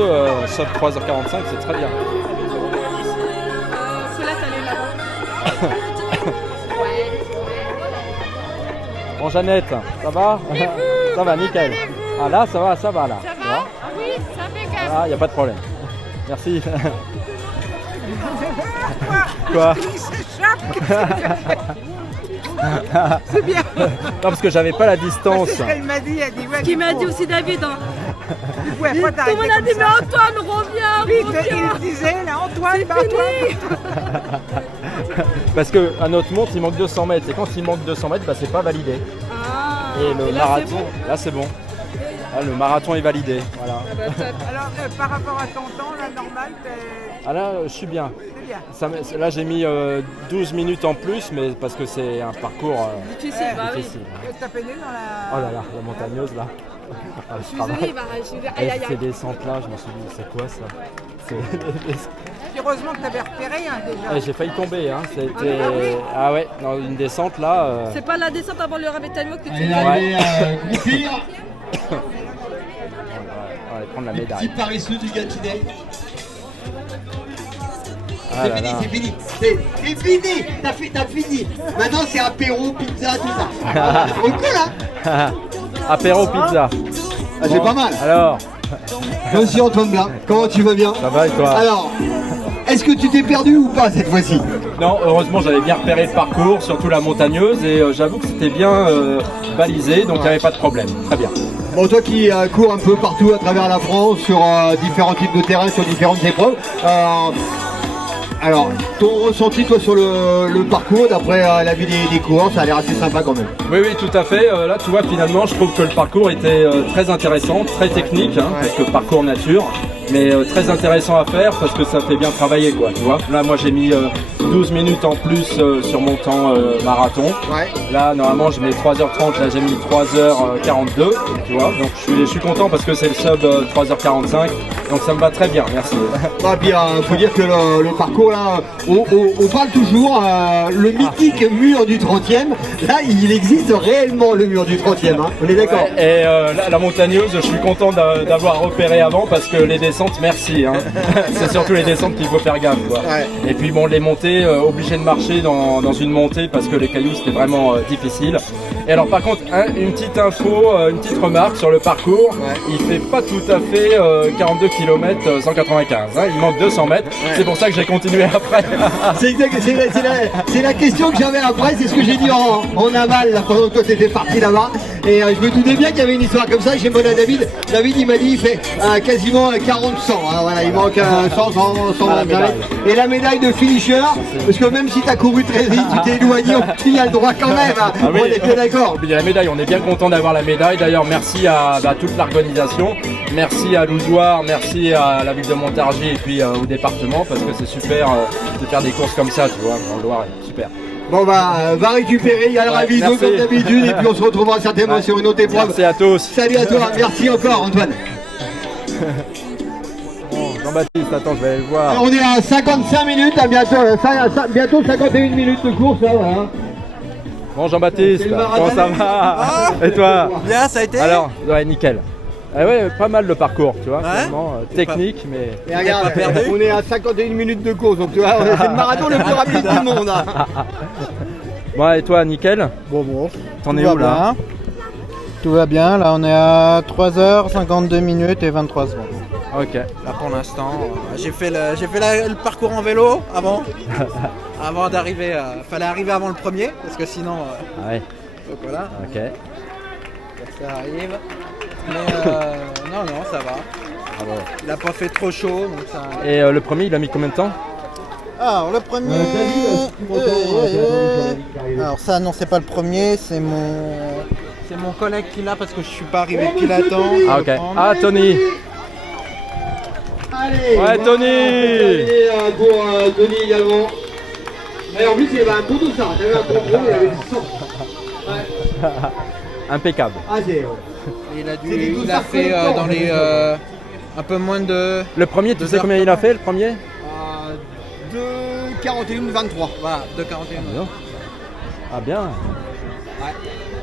sauf 3h45, c'est très bien. Colette, elle est là-bas. Bon Jeannette, ça va? Ça va, nickel. Ah là, ça va là. Ça va? Oui, ça fait quand même. Ah, y a pas de problème. Merci. Quoi? C'est bien. Non, parce que j'avais pas la distance. C'est ce qu'elle m'a dit, elle dit ouais. Ce qu'il m'a dit aussi David. Hein. Du coup, après, Tout le monde a dit, mais Antoine, reviens, Vite, reviens. il disait, là, Antoine, C'est bah, fini. Parce qu'à notre montre, il manque 200 mètres. Et quand il manque 200 mètres, bah, c'est pas validé. Ah, et le là, marathon, c'est bon. là c'est bon. Là, le marathon est validé. Voilà. Alors, par rapport à ton temps, là, normal, Ah là, je suis bien. c'est bien. Là, j'ai mis 12 minutes en plus, mais parce que c'est un parcours Difficile, bah oui. difficile. T'as peiné dans la... Oh là là, la montagneuse là. Ah, Je suis désolée, il va aïe aïe Ces aïe. descentes là, je me suis dit, c'est quoi ça? Heureusement que t'avais repéré, hein, déjà. J'ai failli tomber, hein. C'était. Ah oui. Ah ouais, dans une descente là. C'est pas la descente avant le ravitaillement que tu Allez, fais. allez, groupir. On va prendre la médaille. Petit paresseux du Gâtinais. Ah C'est là fini, là. c'est fini. C'est fini. T'as fini. Maintenant, c'est apéro, pizza, tout ça. C'est trop cool, hein? Apéro pizza. Ah, c'est pas mal. Alors, Monsieur Antoine Blanc, comment tu vas bien? ça va et toi? Alors, est-ce que tu t'es perdu ou pas cette fois-ci? Non, heureusement j'avais bien repéré le parcours, surtout la montagneuse, et j'avoue que c'était bien balisé, donc il n'y avait pas de problème. Très bien. Bon, toi qui cours un peu partout à travers la France, sur différents types de terrains, sur différentes épreuves, alors, ton ressenti toi sur le parcours, d'après la vie des coureurs, ça a l'air assez sympa quand même. Oui, oui, tout à fait. Là, tu vois, finalement, je trouve que le parcours était très intéressant, très technique, hein, parce que parcours nature, mais très intéressant à faire parce que ça fait bien travailler, quoi, tu vois. Là, moi, j'ai mis 12 minutes en plus sur mon temps marathon. Ouais. Là, normalement, je mets 3h30, là, j'ai mis 3h42, tu vois. Donc, je suis content parce que c'est le sub 3h45, donc ça me va très bien, merci. Bah, puis, faut dire que le parcours, là, on parle toujours, le mythique mur du 30e, là, il existe réellement le mur du 30e, hein. On est d'accord? Ouais, et la montagneuse, je suis content d'avoir repéré avant parce que les descentes, merci. Hein. C'est surtout les descentes qu'il faut faire gaffe, quoi. Ouais. Et puis bon, les montées, obligé de marcher dans une montée parce que les cailloux c'était vraiment difficile. Et alors par contre, une petite info, une petite remarque sur le parcours, il fait pas tout à fait 42 km 195, hein. Il manque 200 mètres, c'est pour ça que j'ai continué après. C'est la question que j'avais après, c'est ce que j'ai dit en aval là, pendant que toi t'étais parti là-bas. Et je me doutais bien qu'il y avait une histoire comme ça. J'ai demandé à David. David il m'a dit il fait quasiment 40-100. Hein, voilà, il manque 100 mètres. Et la médaille de finisher, parce que même si t'as couru très vite, tu t'es éloigné, tu as le droit quand même. Hein. Ah oui. On est bien d'accord. Il y a la médaille, on est bien content d'avoir la médaille. D'ailleurs, merci à toute l'organisation, merci à Louzoir, merci à la ville de Montargis et puis au département parce que c'est super de faire des courses comme ça, tu vois, dans le Loiret, super. Bon bah va récupérer, il y a le ravido merci. comme d'habitude et puis on se retrouvera certainement sur une autre épreuve. Merci à tous. Salut à toi, merci encore Antoine. Bon, Jean-Baptiste, attends, je vais aller le voir. Alors, on est à 55 minutes, à bientôt 51 minutes de course, là, voilà. Bon, Jean-Baptiste, C'est le marathon. comment ça va? Et toi? Bien, ça a été? Alors, ouais, nickel. Ah ouais, pas mal le parcours, tu vois, Ouais. finalement, technique, mais... Et regarde, on est à 51 minutes de course, donc tu vois, c'est le marathon le plus rapide du monde. Hein. Bon, et toi, nickel? Bon. T'en es où là? Tout va bien, là on est à 3h52 minutes et 23 secondes. Ok. Là pour l'instant, j'ai fait le parcours en vélo avant. Avant d'arriver, fallait arriver avant le premier, parce que sinon... Ah ouais. Donc voilà, Ok. ça arrive. Mais non, ça va. Bravo. Il a pas fait trop chaud, donc ça... Et le premier, il a mis combien de temps? Alors le premier... Alors ça non c'est pas le premier, c'est mon collègue qui l'a parce que je suis pas arrivé pile à temps. Ah ok. Ah Tony. Allez, Ouais, Tony. Terminé pour Tony également. Et en plus, il y avait un bon dossard, il y avait un bon gros, il y avait du sang. Ouais. Impeccable. Ah, c'est... Il a fait dans les... un peu moins de... Le premier, tu sais combien il a fait le premier? 2,41, 23. Voilà, 2,41. Ah bien. Ouais.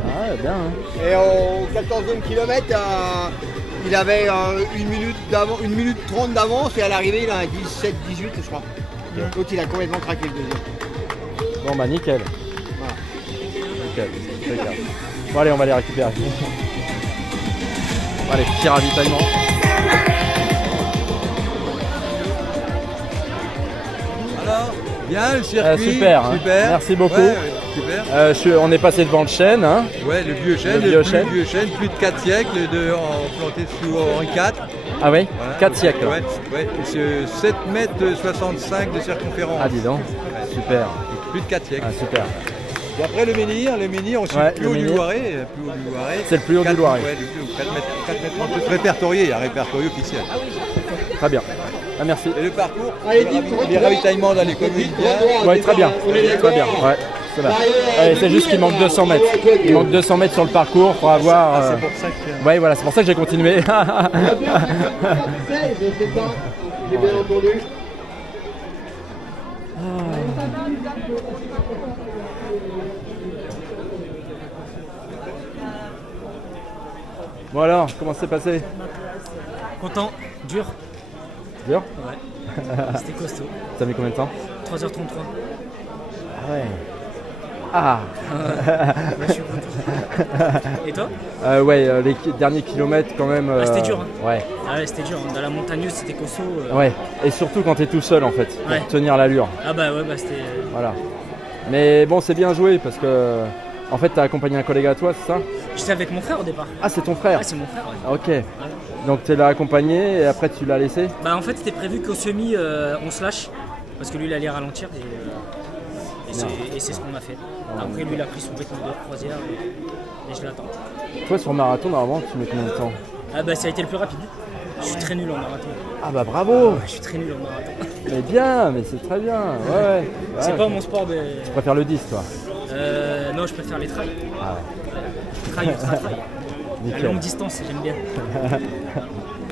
Ah bien. Hein. Et au 14e kilomètre, il avait 1 minute 30 d'avance et à l'arrivée, il a un 17-18, je crois. L'autre, il a complètement craqué le deuxième. Bon bah nickel. Voilà. Nickel, impeccable. Bon allez, on va les récupérer. Bon, allez, petit ravitaillement. Alors, bien le circuit. Super, hein. Super. Merci beaucoup. Ouais, super. On est passé devant le chêne. Hein. Ouais, le vieux chêne, vieux plus chêne. vieux chêne, plus de 4 siècles, planté sous Henri IV. Ah oui, Voilà. 4 siècles. Ouais, c'est 7 mètres 65 de circonférence. Ah dis donc, super. Plus de 4 siècles. Ah super. Et après le menhir aussi, Ouais, plus le haut du menhir. Loiret. C'est le plus haut du Loiret. Ouais, 4 mètres 30. Répertorié, il y a répertorié officiel. Très bien. Ah, merci. Et le parcours, les ravitaillements dans les communes, bien. Ouais, très bien. Très bien. Ouais, ça va. Ouais, c'est juste qu'il manque 200 mètres. Il manque 200 mètres sur le parcours pour avoir. Ah, c'est pour ça que... Ouais, voilà, c'est pour ça que j'ai continué. Je sais pas, j'ai bien entendu. Bon alors, comment c'est passé? Content, dur. Dur? Ouais. C'était costaud. Ça met combien de temps? 3h33. Ah ouais. Ah Ouais, je suis content. Et toi? Ouais, les derniers kilomètres quand même. Ah, c'était dur. Hein. Ouais. Ah ouais, c'était dur. Dans la montagneuse, c'était costaud. Ouais. Et surtout quand t'es tout seul en fait, pour Ouais. tenir l'allure. Ah bah ouais, bah c'était... Voilà. Mais bon, c'est bien joué parce que en fait, t'as accompagné un collègue à toi, c'est ça? J'étais avec mon frère au départ. Ah, c'est ton frère? Ouais, c'est mon frère, ouais. Ah, ok. Donc tu l'as accompagné et après tu l'as laissé? Bah en fait, c'était prévu qu'au semi, on se lâche. Parce que lui, il allait ralentir et c'est ce qu'on a fait. Après, lui, il a pris son rythme de croisière et je l'attends. Toi, sur marathon, normalement, tu mets combien de temps? Ah bah ça a été le plus rapide. Je suis très nul en marathon. Ah bah bravo! Ouais, je suis très nul en marathon. Mais bien, mais c'est très bien. Ouais. C'est pas mon sport, mais... Tu préfères le 10, toi? Non, je préfère les trails. Ah ouais. Trail, ultra trail. La Nickel. longue distance, j'aime bien.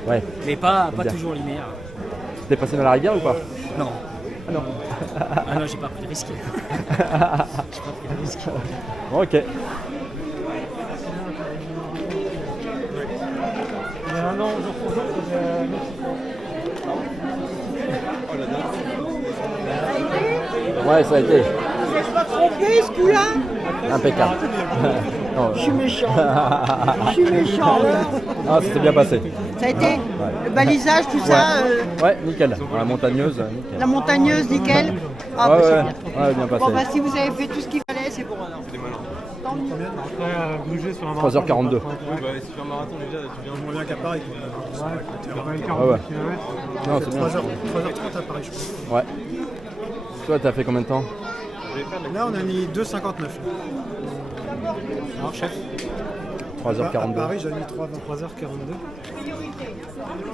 Ouais. Mais pas Bien. toujours linéaire. T'es passé dans la rivière ou pas? Non. Ah non. Ah non, j'ai pas pris de risque. J'ai pas pris de risque. Bon, ok. Il y a un an, jour pour jour, Ouais, ça a été. Je suis pas trompé ce coup-là. Impeccable. Non. Je suis méchant. Je suis méchant. Ah, c'était bien passé. Ça a été le balisage, tout ça, Ouais, nickel. Dans la montagneuse, nickel. la montagneuse, nickel. Ah, Ouais, bah, c'est ouais. bien. Ouais, bien passé. Bon, bah, si vous avez fait tout ce qu'il fallait, c'est bon alors. Tant mieux. Bouger sur un marathon. 3h42. Ouais, bah, sur un marathon, déjà, tu viens moins bien qu'à Paris. Ouais, Ah ouais. Non, c'est bien. 3h30 à Paris, je crois. Ouais. Toi, t'as fait combien de temps? Là, on a mis 2,59. Alors, chef 3h42. À Paris, j'ai mis 3h42.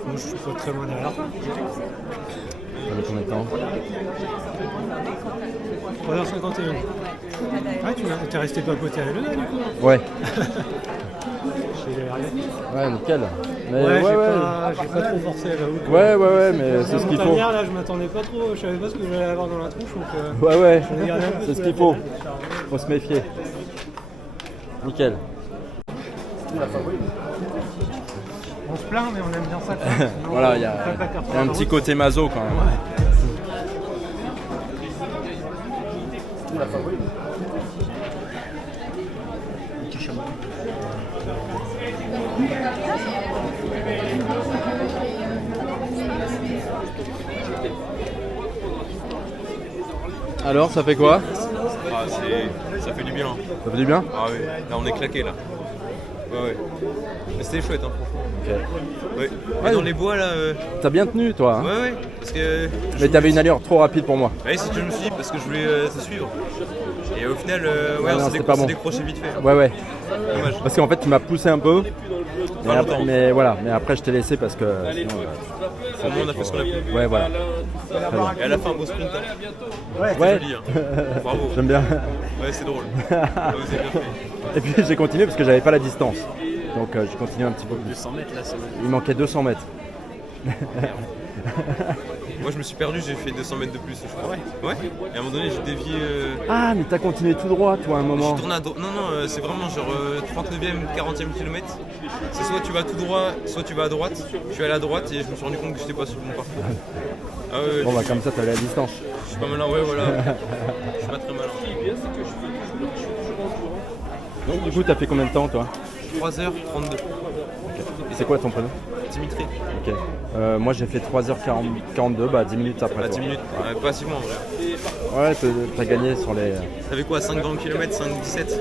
Moi, je suis pas très loin derrière. T'as mis combien de temps? 3h51. Ah, tu es resté papoter à Elena, du coup? Ouais. Chez vais y arriver. Ouais, nickel. Mais Ouais, ouais, j'ai pas trop forcé, j'avoue. Ouais, mais c'est ce qu'il faut. Montagnard, là, je m'attendais pas trop, je savais pas ce que j'allais avoir dans la tronche. Donc, Ouais, j'en ai gardé un peu c'est ce sous qu'il la faut. pédale. Faut se méfier. Nickel. On se plaint, mais on aime bien ça. Voilà, il y a un petit côté maso quand même. Alors, ça fait quoi? Ça fait du bien. Ça fait du bien? Ah oui, là on est claqué là. Ouais. Mais c'était chouette, hein, franchement. Ok. Ouais. Mais dans les bois là. T'as bien tenu toi. Hein. Ouais. Parce que. Mais t'avais une allure trop rapide pour moi. Ouais, c'est ce que je me suis dit parce que je voulais te suivre. Et au final, non, on s'est décroché vite fait. Ouais. Dommage. Parce qu'en fait, tu m'as poussé un peu. Pas longtemps. Mais voilà, mais après je t'ai laissé parce que. Au moins on a fait ce qu'on a pu. Ouais, voilà. Et elle a fait un beau sprint. Hein. Ouais. C'était joli. Hein. Bravo. J'aime bien. Ouais, c'est drôle. Vous avez bien fait. Et puis j'ai continué parce que j'avais pas la distance. Donc j'ai continué un petit peu plus. 200 mètres là, c'est Il manquait 200 mètres. Moi je me suis perdu, j'ai fait 200 mètres de plus, je crois. Ouais. Et à un moment donné, j'ai dévié. Ah, mais t'as continué tout droit, toi, à un moment. J'ai tourné à droite. Non, c'est vraiment genre 39e, 40e kilomètre. C'est soit tu vas tout droit, soit tu vas à droite. Je suis allé à droite et je me suis rendu compte que j'étais pas sur le bon parcours. Ah ouais, Bon, bah, comme ça, t'as la distance. Je suis pas malin, ouais, voilà. Je suis pas très malin. Donc, du coup, t'as fait combien de temps, toi? 3h32. Et c'est quoi ton prénom? Dimitri. Ok. Moi, j'ai fait 3h42, bah 10 minutes après. 10 minutes, pas si loin en vrai. Ouais, t'as gagné sur les. T'avais quoi, 5,20 km, 5,17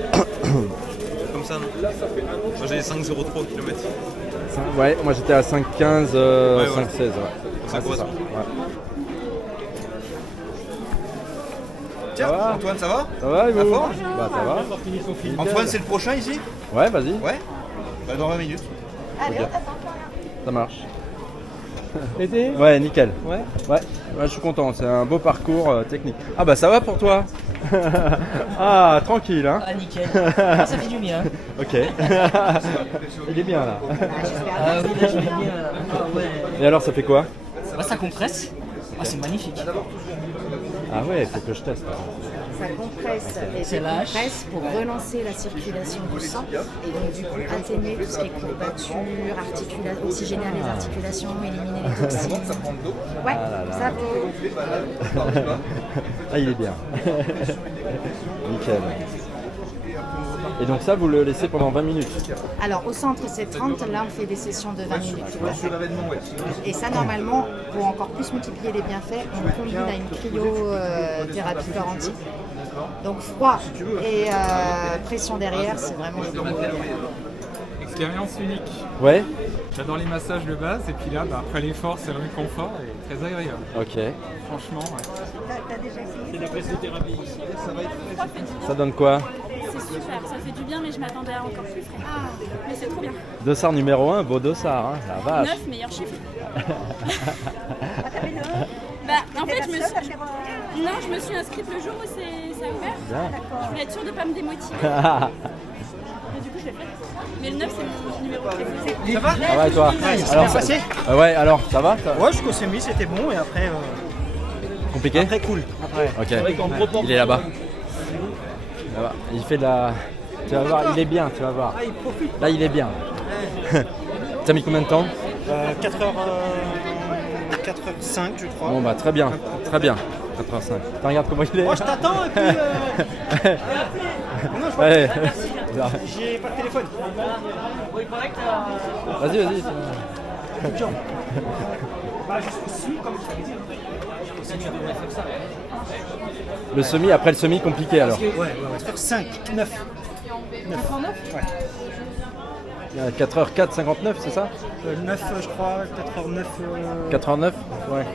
comme ça, non? Moi j'avais 5,03 km. Ouais, moi j'étais à 5,15, 5,16. Ouais. Ça correspond. Tiens, Antoine, ça va? Ça va, et vous? La forme? Bah, ça va. Antoine, c'est le prochain ici? Ouais, vas-y. Ouais? Bah, dans 20 minutes. Allez, Ok. on t'attend. Ça marche. Aidé? Ouais, nickel. Ouais. Ouais, je suis content, c'est un beau parcours technique. Ah bah ça va pour toi? Ah, tranquille, hein? Ah, nickel. Ça fait du bien. Ok. Il est bien là. Ah oui, là je vais bien. Ah ouais. Et alors, ça fait quoi? Bah, ça compresse. Ah, c'est magnifique. Ah ouais, faut que je teste. Ça compresse et C'est lâche. décompresse pour relancer la circulation du sang et donc du coup atténuer tout ce qui est courbature, oxygéner les articulations, éliminer les toxines. Ouais, Ah là là. ça vaut. Ah, il est bien. Nickel. Et donc ça, vous le laissez pendant 20 minutes? Alors au centre c'est 30, là on fait des sessions de 20 minutes. Et ça normalement, pour encore plus multiplier les bienfaits, on combine à une cryothérapie corps entier. Donc froid et pression derrière, c'est vraiment les deux. Expérience unique. Ouais. J'adore les massages de base et puis là, après l'effort, c'est le réconfort et très agréable. Ok. Franchement, ouais. T'as déjà essayé? C'est la pressothérapie. Ça donne quoi? C'est super, ça fait du bien, mais je m'attendais à encore plus frais. Mais c'est trop bien. Dossard numéro 1, beau dossard, hein, la vache. 9, meilleur chiffre. Bah, en fait, je me suis inscrite le jour où ça a ouvert. Bien. Je voulais être sûre de ne pas me démotiver. Et du coup, je l'ai fait. Mais le 9, c'est mon numéro préféré. Ça va? Ça va et toi? Ouais, c'est Alors, bien passé. Ouais, alors, ça va? Ouais, jusqu'au semi, c'était bon et après. Compliqué? Après, cool. Après. Ok. Il est là-bas. Là-bas. Il fait de la. Tu vas voir, il est bien, tu vas voir. Ah, il profite. Là, il est bien. T'as mis combien de temps? 4h05, je crois. Bon, bah, très bien. Très bien. 4h05. Tu regardes comment il est? Moi, je t'attends et puis. Non, je Ouais. J'ai pas le téléphone. Vas-y, vas-y. Bah, jusqu'au semi, comme je t'avais dit. Le semi, après le semi, compliqué alors. Ouais, faire 5, 9. 9. Ouais. 4h04, 59, c'est ça? 9, je crois, 4h09. 4h09? Ouais.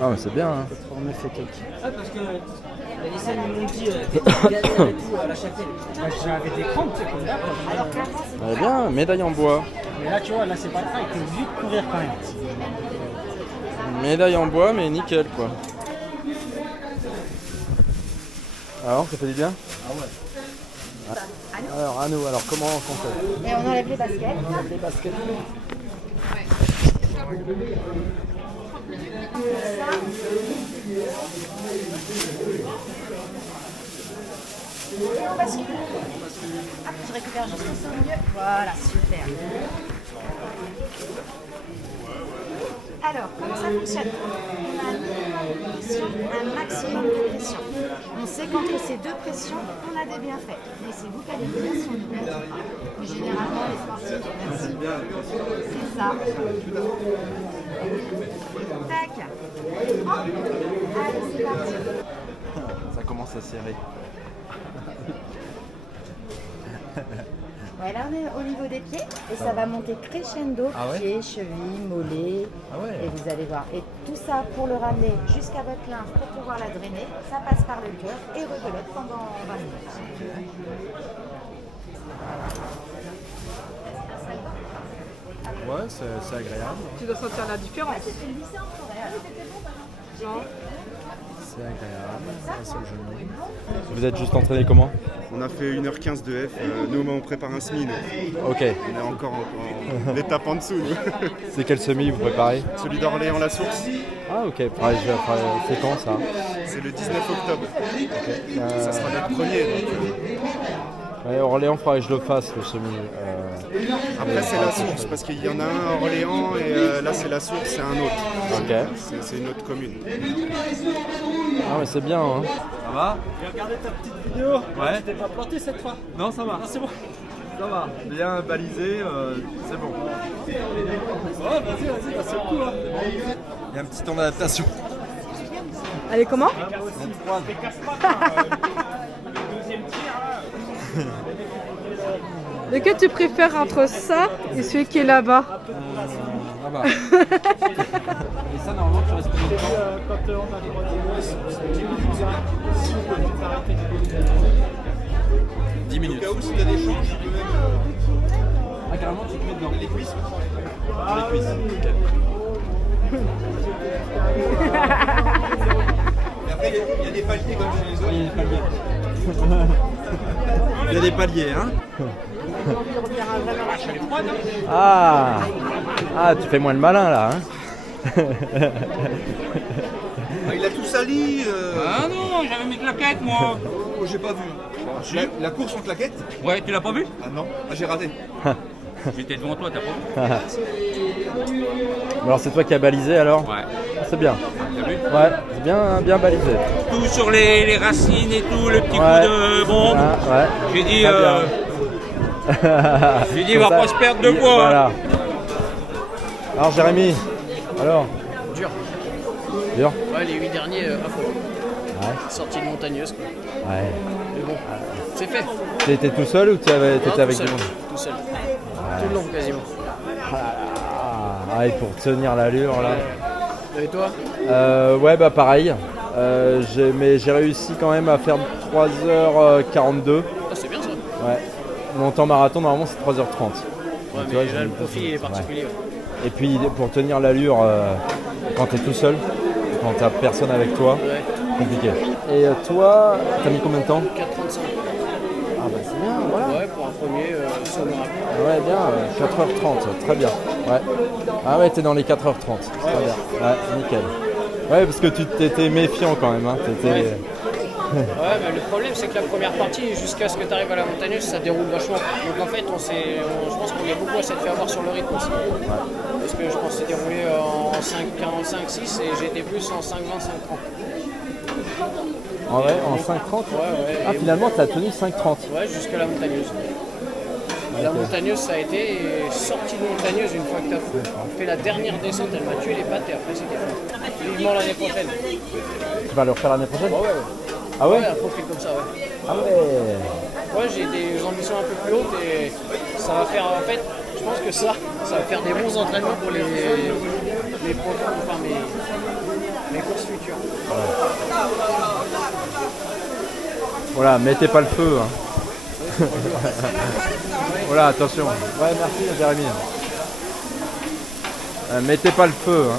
Ah, mais c'est bien. Hein. 4h09 et quelques. Ah, parce que les scènes m'ont dit à la Châtelle. J'avais des crampes, tu sais, comme là. Alors clairement, c'est Elle est bien, médaille en bois. Mais là, tu vois, là, c'est pas le cas, il peut vite courir quand même. Médaille en bois, mais nickel quoi. Alors, ça fait du bien? Ah ouais. Alors, à nous, alors comment on fait? Et on enlève les baskets. On enlève les baskets. Et on bascule. Hop, je récupère juste ça au milieu. Voilà, super. Alors, comment ça fonctionne? On a un minimum de pression, un maximum de pression. On sait qu'entre ces deux pressions, on a des bienfaits. Mais c'est vous qui allez me dire si on est bien ou pas. Mais généralement, les sportifs, merci. C'est ça. Tac. Hop. Allez, c'est parti. Ça commence à serrer. Ouais, là on est au niveau des pieds et ça va monter crescendo, Ah ouais? pieds, chevilles, mollets. Ah ouais. Et vous allez voir. Et tout ça pour le ramener jusqu'à votre lymphe pour pouvoir la drainer. Ça passe par le cœur et rebelote pendant 20 minutes. Ouais, c'est agréable. Tu dois sentir la différence. C'était le lycée en forêt. C'est agréable. C'est le genou. Vous êtes juste entraîné comment? On a fait 1h15 de F. Nous, on prépare un semi. Nous. Ok. On est encore en l'étape en dessous. Nous. C'est quel semi vous préparez? Celui d'Orléans-la-Source. Ah ok. Pareil, c'est quand ça? C'est le 19 octobre. Ok. Ça sera notre premier. Donc, ouais, Orléans, faudrait que je le fasse le semi. après, c'est la Source parce qu'il y en a un à Orléans et là, c'est la Source, c'est un autre. Ok. C'est une autre commune. Ah mais c'est bien hein. Ça va? J'ai regardé ta petite vidéo. Ouais. Tu t'es pas planté cette fois? Non, ça va. Ah, c'est bon. Ça va. Bien balisé, c'est bon. Ouais, vas-y, c'est le coup. Hein. Il y a un petit temps d'adaptation. Allez, comment? Lequel tu préfères entre ça et celui qui est là-bas? Là-bas. Et ça, normalement, tu restes combien de temps? Quand on a le droit de 10 minutes. Au cas où, si t'as des changes, tu peux même. Ah, carrément, tu te mets dedans. Les cuisses. Les cuisses. Et après, il y a des paliers comme chez les autres. Il y a des paliers. Il y a des paliers, hein. Ah. Ah, tu fais moins le malin là hein. Il a tout sali. Ah non, j'avais mes claquettes moi. Oh, j'ai pas vu. La course en claquettes? Ouais, tu l'as pas vu? Ah non, j'ai raté. J'étais devant toi, t'as pas vu? Alors c'est toi qui as balisé alors? Ouais. C'est bien. T'as vu? Ouais, c'est bien balisé. Tout sur les racines et tout, le petit Ouais. coup de bombe. Ouais. J'ai dit, Très bien. j'ai dit, il va Comme ça, pas se perdre de voix. Voilà. Alors Jérémy, alors? Dur. Dur? Ouais, les 8 derniers, à fond. Ouais. Sortie de montagneuse, quoi. Ouais. Mais bon, c'est fait. T'étais tout seul ou t'étais avec du monde? Tout seul. Tout le long, quasiment. Ah, et pour tenir l'allure là. Et toi? Ouais, bah pareil. Mais j'ai réussi quand même à faire 3h42. Ah, c'est bien ça. Ouais. Mon temps marathon, normalement, c'est 3h30. Ouais, Donc, mais là, le profil est particulier. Ouais. Et puis, pour tenir l'allure, quand t'es tout seul, quand t'as personne avec toi, compliqué. Et toi, t'as mis combien de temps? 4h35. Ah bah c'est bien, voilà. Ouais, pour un premier saut marathon. Ouais, bien, 4h30, très bien. Ouais. Ah ouais, t'es dans les 4h30, très bien. Ouais, nickel. Ouais, parce que tu t'étais méfiant quand même, hein. Ouais. Ouais, mais le problème c'est que la première partie, jusqu'à ce que tu arrives à la montagneuse, ça déroule vachement. Donc en fait, je pense qu'on est beaucoup à s'être fait avoir sur le rythme aussi. Ouais. Parce que je pense que c'est déroulé en 5,45, 6 et j'étais plus en 5,20, 5,30. Ah ouais, en 5,30 ouais. Ah, finalement, t'as tenu 5,30. Ouais, jusqu'à la montagneuse. La montagneuse, ça a été et sortie de montagneuse une fois que tu as fait la dernière descente, elle m'a tué les pattes et après c'était fait. Vivement l'année prochaine. Tu vas le refaire l'année prochaine? Ouais. Ah ouais? Ouais, un profil comme ça, ouais. Ah ouais. Ouais, j'ai des ambitions un peu plus hautes et ça va faire, en fait, je pense que ça va faire des bons entraînements pour les enfin mes courses futures. Voilà, mettez pas le feu. Hein. Voilà, attention. Ouais, merci Jérémy. Mettez pas le feu. Hein.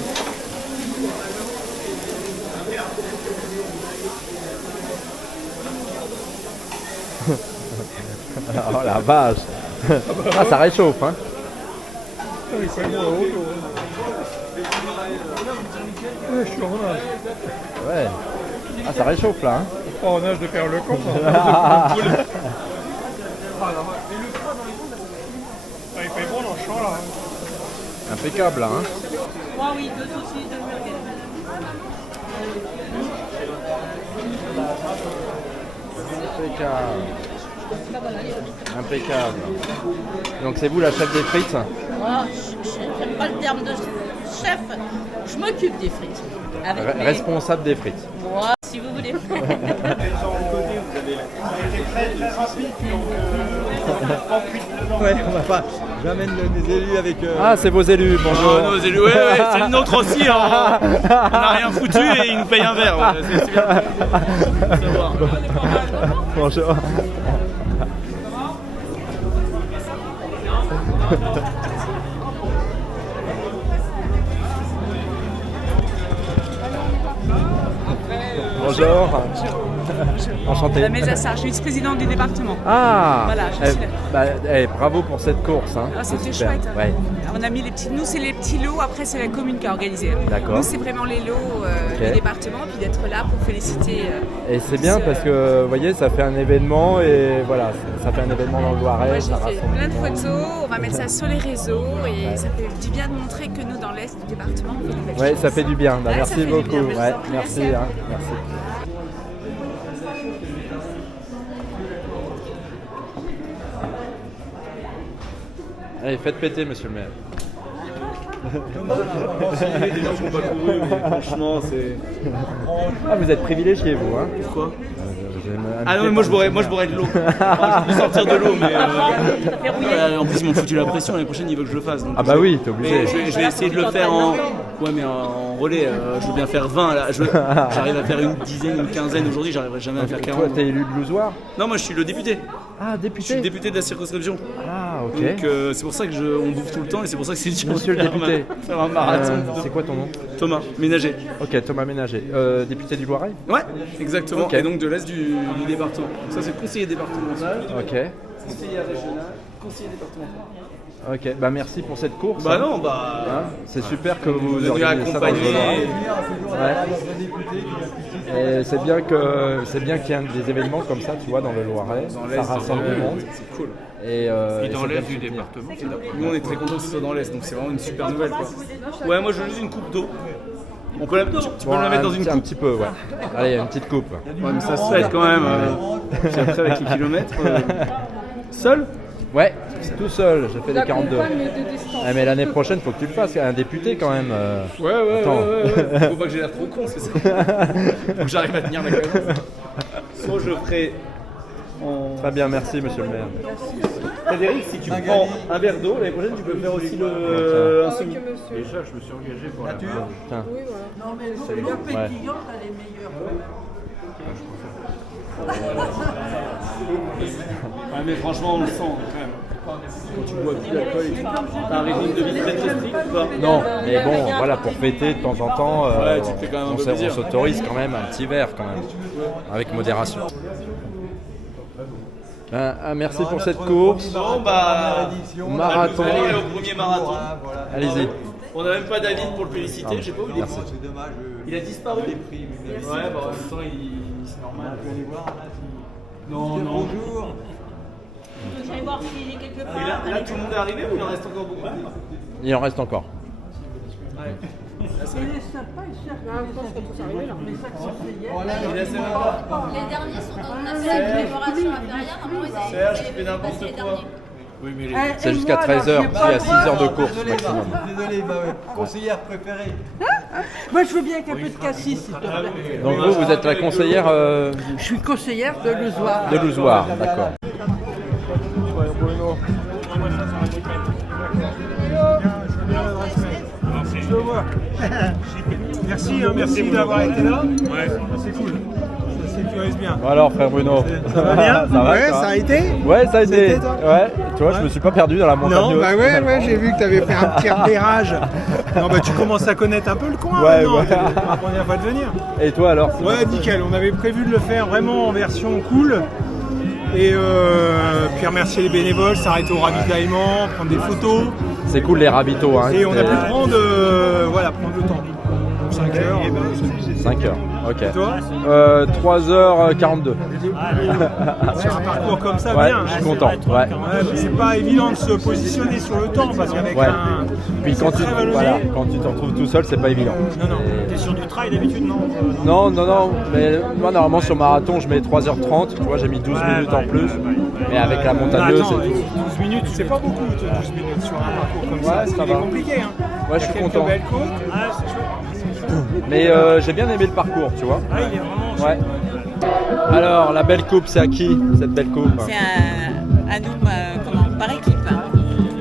Oh la vache. Ah, ça réchauffe, hein. Oui, c'est bon, je suis en âge. Ouais. Ah, ça réchauffe là, hein. Pas en âge de faire le con. Il fait bon dans le champ là. Impeccable là, hein. Moi, oui, 2 saucisses, 2 merguez. Impeccable. Donc c'est vous la chef des frites? J'aime pas le terme de chef, je m'occupe des frites. Avec mes- Responsable des frites. Moi, si vous voulez. Ouais, on va pas. J'amène des élus avec. Ah, c'est vos élus, bonjour. Nos élus, ouais, c'est le nôtre aussi. Hein. On n'a rien foutu et ils nous payent un verre. Ouais, c'est bien. Savoir. Bonjour. Bonjour. Enchanté. La Mézassar, je suis vice-présidente du département. Ah. Voilà, je suis là. Bravo pour cette course. Hein. Ah, c'était Super. chouette. Ouais. On a mis les petits. Nous, c'est les petits lots. Après, c'est la commune qui a organisé. D'accord. Nous, c'est vraiment les lots Ok. du département, puis d'être là pour féliciter. Et c'est bien parce que vous voyez, ça fait un événement et voilà, ça fait un événement dans le Loiret. Moi, j'ai ça fait rassemble plein de tout le monde. photos. On va mettre ça sur les réseaux et ça fait du bien de montrer que nous, dans l'est du département, on fait des belles Ouais, choses. ça fait du bien. Bah, Ouais, ça merci fait du beaucoup. bien, Ouais, merci. merci. Merci à Hein, vous. merci. Allez, faites péter, monsieur le maire. Les gens sont pas courus, mais franchement, c'est. Ah, vous êtes privilégié, vous, hein? Pourquoi? Ah non, mais moi je boirais de l'eau. Je peux sortir de l'eau, mais. En plus, ils m'ont foutu la pression. L'année prochaine, ils veulent que je le fasse. Donc Ah, bah oui, t'es obligé. mais je vais essayer de le faire en. Ouais, mais en relais. Je veux bien faire 20. Là. J'arrive à faire une dizaine, une quinzaine. Aujourd'hui, j'arriverai jamais à faire 40. Toi, t'es élu de Louzoir? Non, moi je suis le député. Ah, député? Je suis le député de la circonscription. Ah, ok. Donc c'est pour ça que on bouffe tout le temps et c'est pour ça que c'est dur Monsieur de le député. faire un marathon. C'est quoi ton nom? Thomas, ménager. Ok, Thomas Ménager. Député du Loiret? Ouais, exactement. Ok. Et donc de l'Est du département. Donc ça c'est conseiller départemental. Ok. Conseiller régional, conseiller départemental. Ok, bah merci pour cette course. Bah hein. non, bah. Hein, c'est super que vous Vous êtes organisez ça dans le accompagné. Loiret. Ouais. Et c'est bien qu'il y ait des événements comme ça, tu vois, dans le Loiret. Dans Ça l'Est, rassemble ouais, le monde. c'est cool. Et dans c'est bien l'Est de du soutenir. département, c'est d'accord. Nous on est très contents que ce soit dans l'Est, donc c'est vraiment une super nouvelle quoi. Ouais, moi je veux juste une coupe d'eau. On peut tu peux Bon, me la mettre dans une un coupe. petit peu, ouais. Allez, une petite coupe. Ouais, mais ça se fait quand même. Puis après avec les kilomètres. Seul? Ouais, tout seul, j'ai fait des 42. Ah, mais l'année prochaine, faut que tu le fasses, un député quand même. Ouais. Attends. Faut pas que j'ai l'air trop con, c'est ça. Faut que j'arrive à tenir la cadence. Soit je ferai en. Très bien, merci monsieur le maire. Frédéric, si tu prends un verre d'eau, l'année prochaine tu peux faire aussi un semi. Déjà, je me suis engagé pour la Tiens. Oui, voilà. Non, mais Salut. le Ouais. pétillant, t'as les meilleurs. Ouais, mais franchement, on le sent quand même. Quand tu bois plus d'alcool et tout. T'as un régime de vie très très strict ou pas? Non, mais bon, voilà, pour fêter de temps en temps, Ouais, tu te fais quand même un peu plaisir. on s'autorise quand même un petit verre quand même, avec modération. Merci pour cette course. Bon, bah. Marathon. On va aller au premier marathon. Allez-y. On n'a même pas David pour le féliciter, j'ai pas où il est. Merci. C'est dommage. Il a disparu. Les prix, mais Ouais, bah en même temps, c'est normal. on peut aller voir là. Non, non. Bonjour. J'allais voir s'il est quelque part. Et là, tout le monde est arrivé ou il en reste encore beaucoup? Il en reste encore. Il est sympa, il cherche. Je pense qu'on peut arriver là. Mais ça, c'est hier. Les derniers sont dans une affaire de préparation inférieure. Normalement, ils Serge, avaient tu fais n'importe passé les quoi. derniers. Oui, mais C'est jusqu'à 13h, il y a 6 heures de course Désolé, maximum. désolé, bah ouais. Conseillère préférée. Moi, je veux bien avec un peu de cassis, s'il te plaît. Donc vous êtes la conseillère Je suis conseillère de Louzoir. de Louzoir, d'accord. Merci, merci d'avoir été là. Ouais, c'est cool. Ça sécurise bien. Bon alors frère Bruno, Ça va bien? Ça va, Ouais, toi ça a été? Ouais, ça a été. C'était, toi Ouais, tu vois, je me suis pas perdu dans la montagne. Non, bah ouais, j'ai vu que tu avais fait un petit repérage. Non, bah tu commences à connaître un peu le coin Ouais, maintenant. ouais. C'est la première fois de venir. Et toi alors? Ouais, nickel. On avait prévu de le faire vraiment en version cool. Et puis fait remercier les bénévoles, s'arrêter au ravitaillement, prendre des photos. C'est cool les ravitaux. Hein. Et on a pu prendre le temps. 5 heures. 5 heures, ok. Et toi 3h42. Sur un parcours comme ça, ouais, bien. Je suis content. Ouais. C'est pas évident de se positionner sur le temps parce qu'avec un. Puis quand tu te retrouves tout seul, c'est pas évident. Non. T'es sur du trail d'habitude, non? Non. Mais moi, normalement, sur marathon, je mets 3h30. Tu vois, j'ai mis 12 minutes en plus. Mais avec la montagneuse. Attends, 12 minutes, c'est pas beaucoup, 12 minutes sur un parcours comme ça. Ça va. Compliqué, hein. Ouais, je suis content. Belles côtes. C'est chouette. Mais j'ai bien aimé le parcours, tu vois. Ah, il est vraiment ouais. Alors, la belle coupe, c'est à qui, cette belle coupe? C'est à nous, par équipe.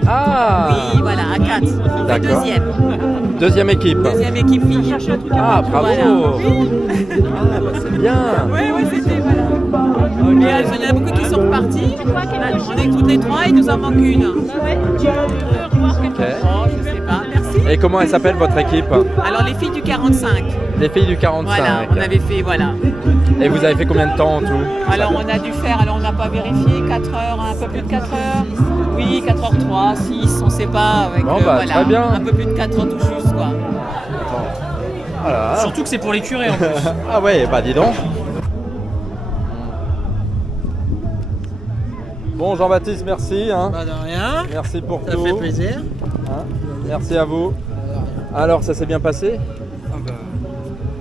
Ah. Oui, voilà, à 4. D'accord. Deuxième équipe. Deuxième équipe fille. Ah, bravo. Voilà. C'est bien. Oui, c'était, voilà. Mais il y en a beaucoup qui sont repartis. On est toutes les 3, il nous en manque une. Ok. Je sais pas, merci. Et comment elle s'appelle votre équipe? Alors les filles du 45. Les filles du 45. Voilà, on avait fait, voilà. Et vous avez fait combien de temps en tout? Alors on a dû faire, on n'a pas vérifié, 4 heures, un peu plus de 4 heures. Oui, 4h03, 6, on sait pas. Avec, bon, bah, voilà, très bien. Un peu plus de 4 heures tout juste, quoi. Voilà. Surtout que c'est pour les curés en plus. Ah ouais, bah dis donc. Bon Jean-Baptiste, merci. Hein. Bah de rien. Merci pour ça tout. Ça fait plaisir. Hein. Merci à vous. Alors ça s'est bien passé? Ah bah,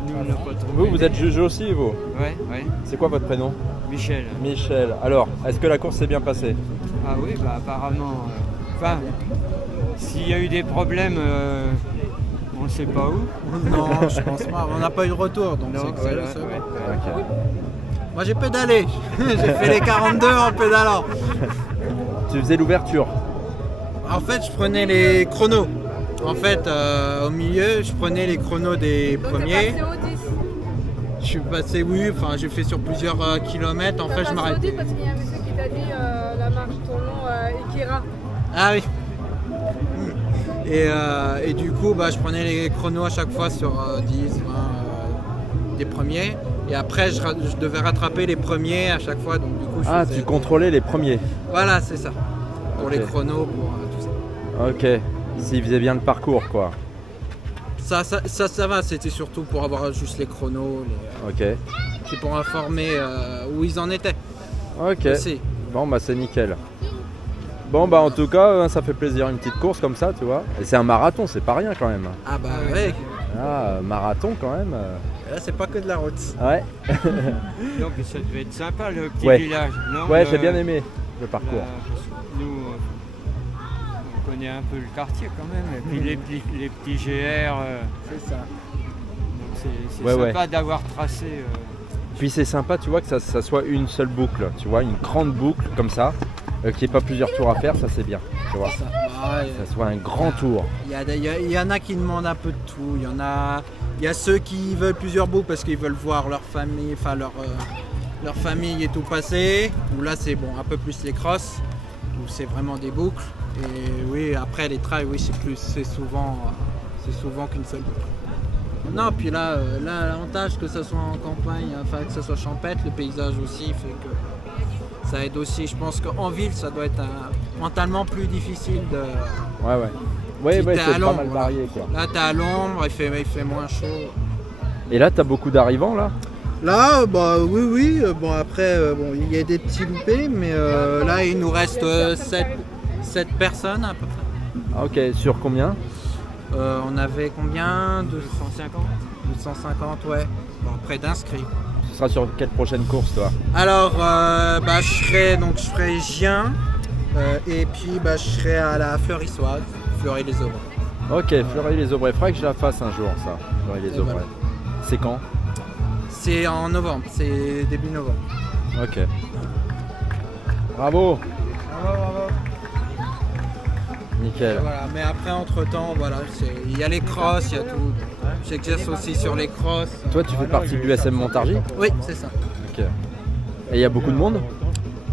nous on n'a pas trouvé. Vous êtes juge aussi vous? Ouais. C'est quoi votre prénom? Michel. Michel. Alors, est-ce que la course s'est bien passée? Ah oui, bah apparemment. Enfin, s'il y a eu des problèmes, on ne sait pas où. Non, je pense pas. On n'a pas eu de retour, donc c'est voilà, ça. ouais. Okay. Moi j'ai pédalé. J'ai fait les 42 en pédalant. Tu faisais l'ouverture? En fait, je prenais les chronos. En fait, au milieu, je prenais les chronos des premiers. Je suis passé, oui, enfin j'ai fait sur plusieurs kilomètres. En fait, je m'arrête. Parce qu'il y a un monsieur qui t'a dit la marche, ton nom, Ikira. Ah oui. Et du coup, je prenais les chronos à chaque fois sur 10, 20 des premiers. Et après, je devais rattraper les premiers à chaque fois. Donc, du coup, tu contrôlais les premiers? Voilà, c'est ça. Pour les chronos, pour tout ça. Ok. S'ils faisaient bien le parcours, quoi. Ça va, c'était surtout pour avoir juste les chronos. Ok. Puis pour informer où ils en étaient. Ok. Aussi. Bon, c'est nickel. Bon, en tout cas, ça fait plaisir, une petite course comme ça, tu vois. Et c'est un marathon, c'est pas rien quand même. Ah bah ouais. Ah, marathon quand même. Là, c'est pas que de la route. Ouais. Donc ça devait être sympa le petit village, non? Ouais, j'ai bien aimé le parcours. Nous, on connaît un peu le quartier quand même, et puis les petits GR. C'est ça. Donc c'est sympa d'avoir tracé. Puis c'est sympa, tu vois, que ça soit une seule boucle, tu vois, une grande boucle comme ça. Qu'il n'y ait pas plusieurs tours à faire, ça c'est bien, tu vois. Ça soit un grand tour. Il y en a qui demandent un peu de tout. Il y a ceux qui veulent plusieurs boucles parce qu'ils veulent voir leur famille, enfin leur famille et tout passer. Où là c'est bon, un peu plus les crosses, où c'est vraiment des boucles. Et oui, après les trails, oui, c'est souvent qu'une seule boucle. Non, puis là, l'avantage que ce soit en campagne, enfin que ce soit champêtre, le paysage aussi fait que ça aide aussi. Je pense qu'en ville, ça doit être mentalement plus difficile de. Ouais, c'est pas mal varié, quoi. Là, t'es à l'ombre, il fait moins chaud. Et là, t'as beaucoup d'arrivants, là? Là, oui. Bon, après, il y a des petits loupés, mais là, il nous reste 7 personnes à peu près. Ah, ok, sur combien? On avait combien? 250. 250, ouais. Bon, près d'inscrits. Ce sera sur quelle prochaine course, toi? Alors, je ferai Gien, et puis je serai à la Fleurissoise, Fleury-les-Aubrais. Ok, Fleury-les-Aubrais. Il faudrait que je la fasse un jour, ça. Fleury-les-Aubrais. Voilà. C'est quand? C'est en novembre, c'est début novembre. Ok. Bravo. Nickel. Voilà, mais après, entre-temps, il y a les crosses, il y a tout. J'exerce aussi sur les crosses. Toi, tu fais partie du SM Montargis? Oui, c'est ça. Ok. Et il y a beaucoup de monde?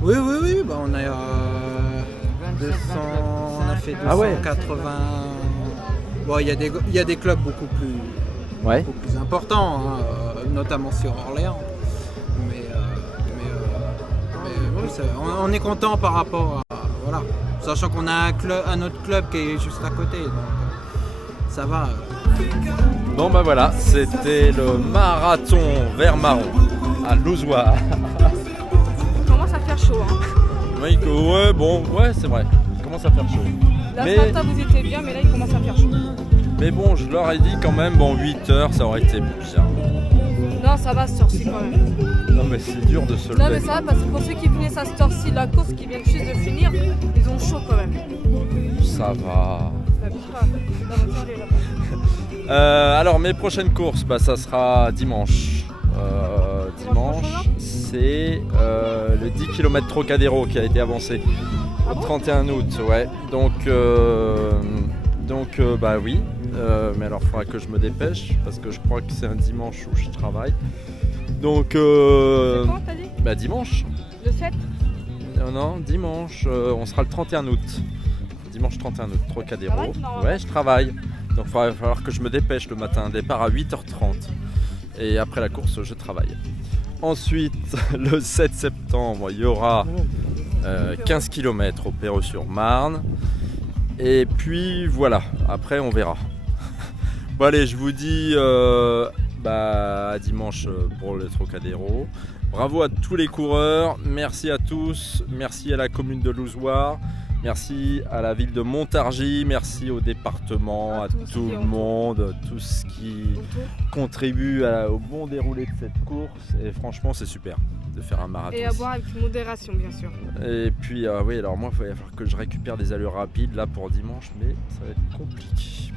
Oui. On a 200, on a fait 280. Bon, il y a des clubs beaucoup plus importants, hein, notamment sur Orléans. Mais on est content par rapport à... Voilà. Sachant qu'on a un autre club qui est juste à côté. Donc ça va. Bon bah voilà, c'était le marathon vert marron à Louzoir. Il commence à faire chaud. Hein. Oui, ouais, c'est vrai. Il commence à faire chaud. Là, ce matin, vous étiez bien, mais là, il commence à faire chaud. Mais bon, je leur ai dit quand même, 8 heures, ça aurait été bien. Non, ça va ce heure-ci quand même. Non, mais c'est dur de se lever. Non, mais ça va parce que pour ceux qui finissent à cette heure-ci la course, qui viennent juste de finir, ils ont chaud quand même. Ça va. Alors, mes prochaines courses, ça sera dimanche. Dimanche, c'est le 10 km Trocadéro qui a été avancé au 31 août. Ouais. Donc oui. Mais alors, il faudra que je me dépêche parce que je crois que c'est un dimanche où je travaille. Donc, c'est quand t'as dit dimanche. Le 7 ? Non, dimanche. On sera le 31 août. Dimanche 31 août, Trocadéro. Ouais, je travaille. Donc, il va falloir que je me dépêche le matin. Départ à 8h30. Et après la course, je travaille. Ensuite, le 7 septembre, il y aura 15 km au Perreux-sur-Marne. Et puis voilà, après on verra. Bon allez, je vous dis à dimanche pour le Trocadéro. Bravo à tous les coureurs, merci à tous, merci à la commune de Louzoir, merci à la ville de Montargis, merci au département, à tout le monde, tous qui contribuent au bon déroulé de cette course. Et franchement, c'est super de faire un marathon. Et à boire avec modération, bien sûr. Et puis, oui, alors moi, il va falloir que je récupère des allures rapides là pour dimanche, mais ça va être compliqué.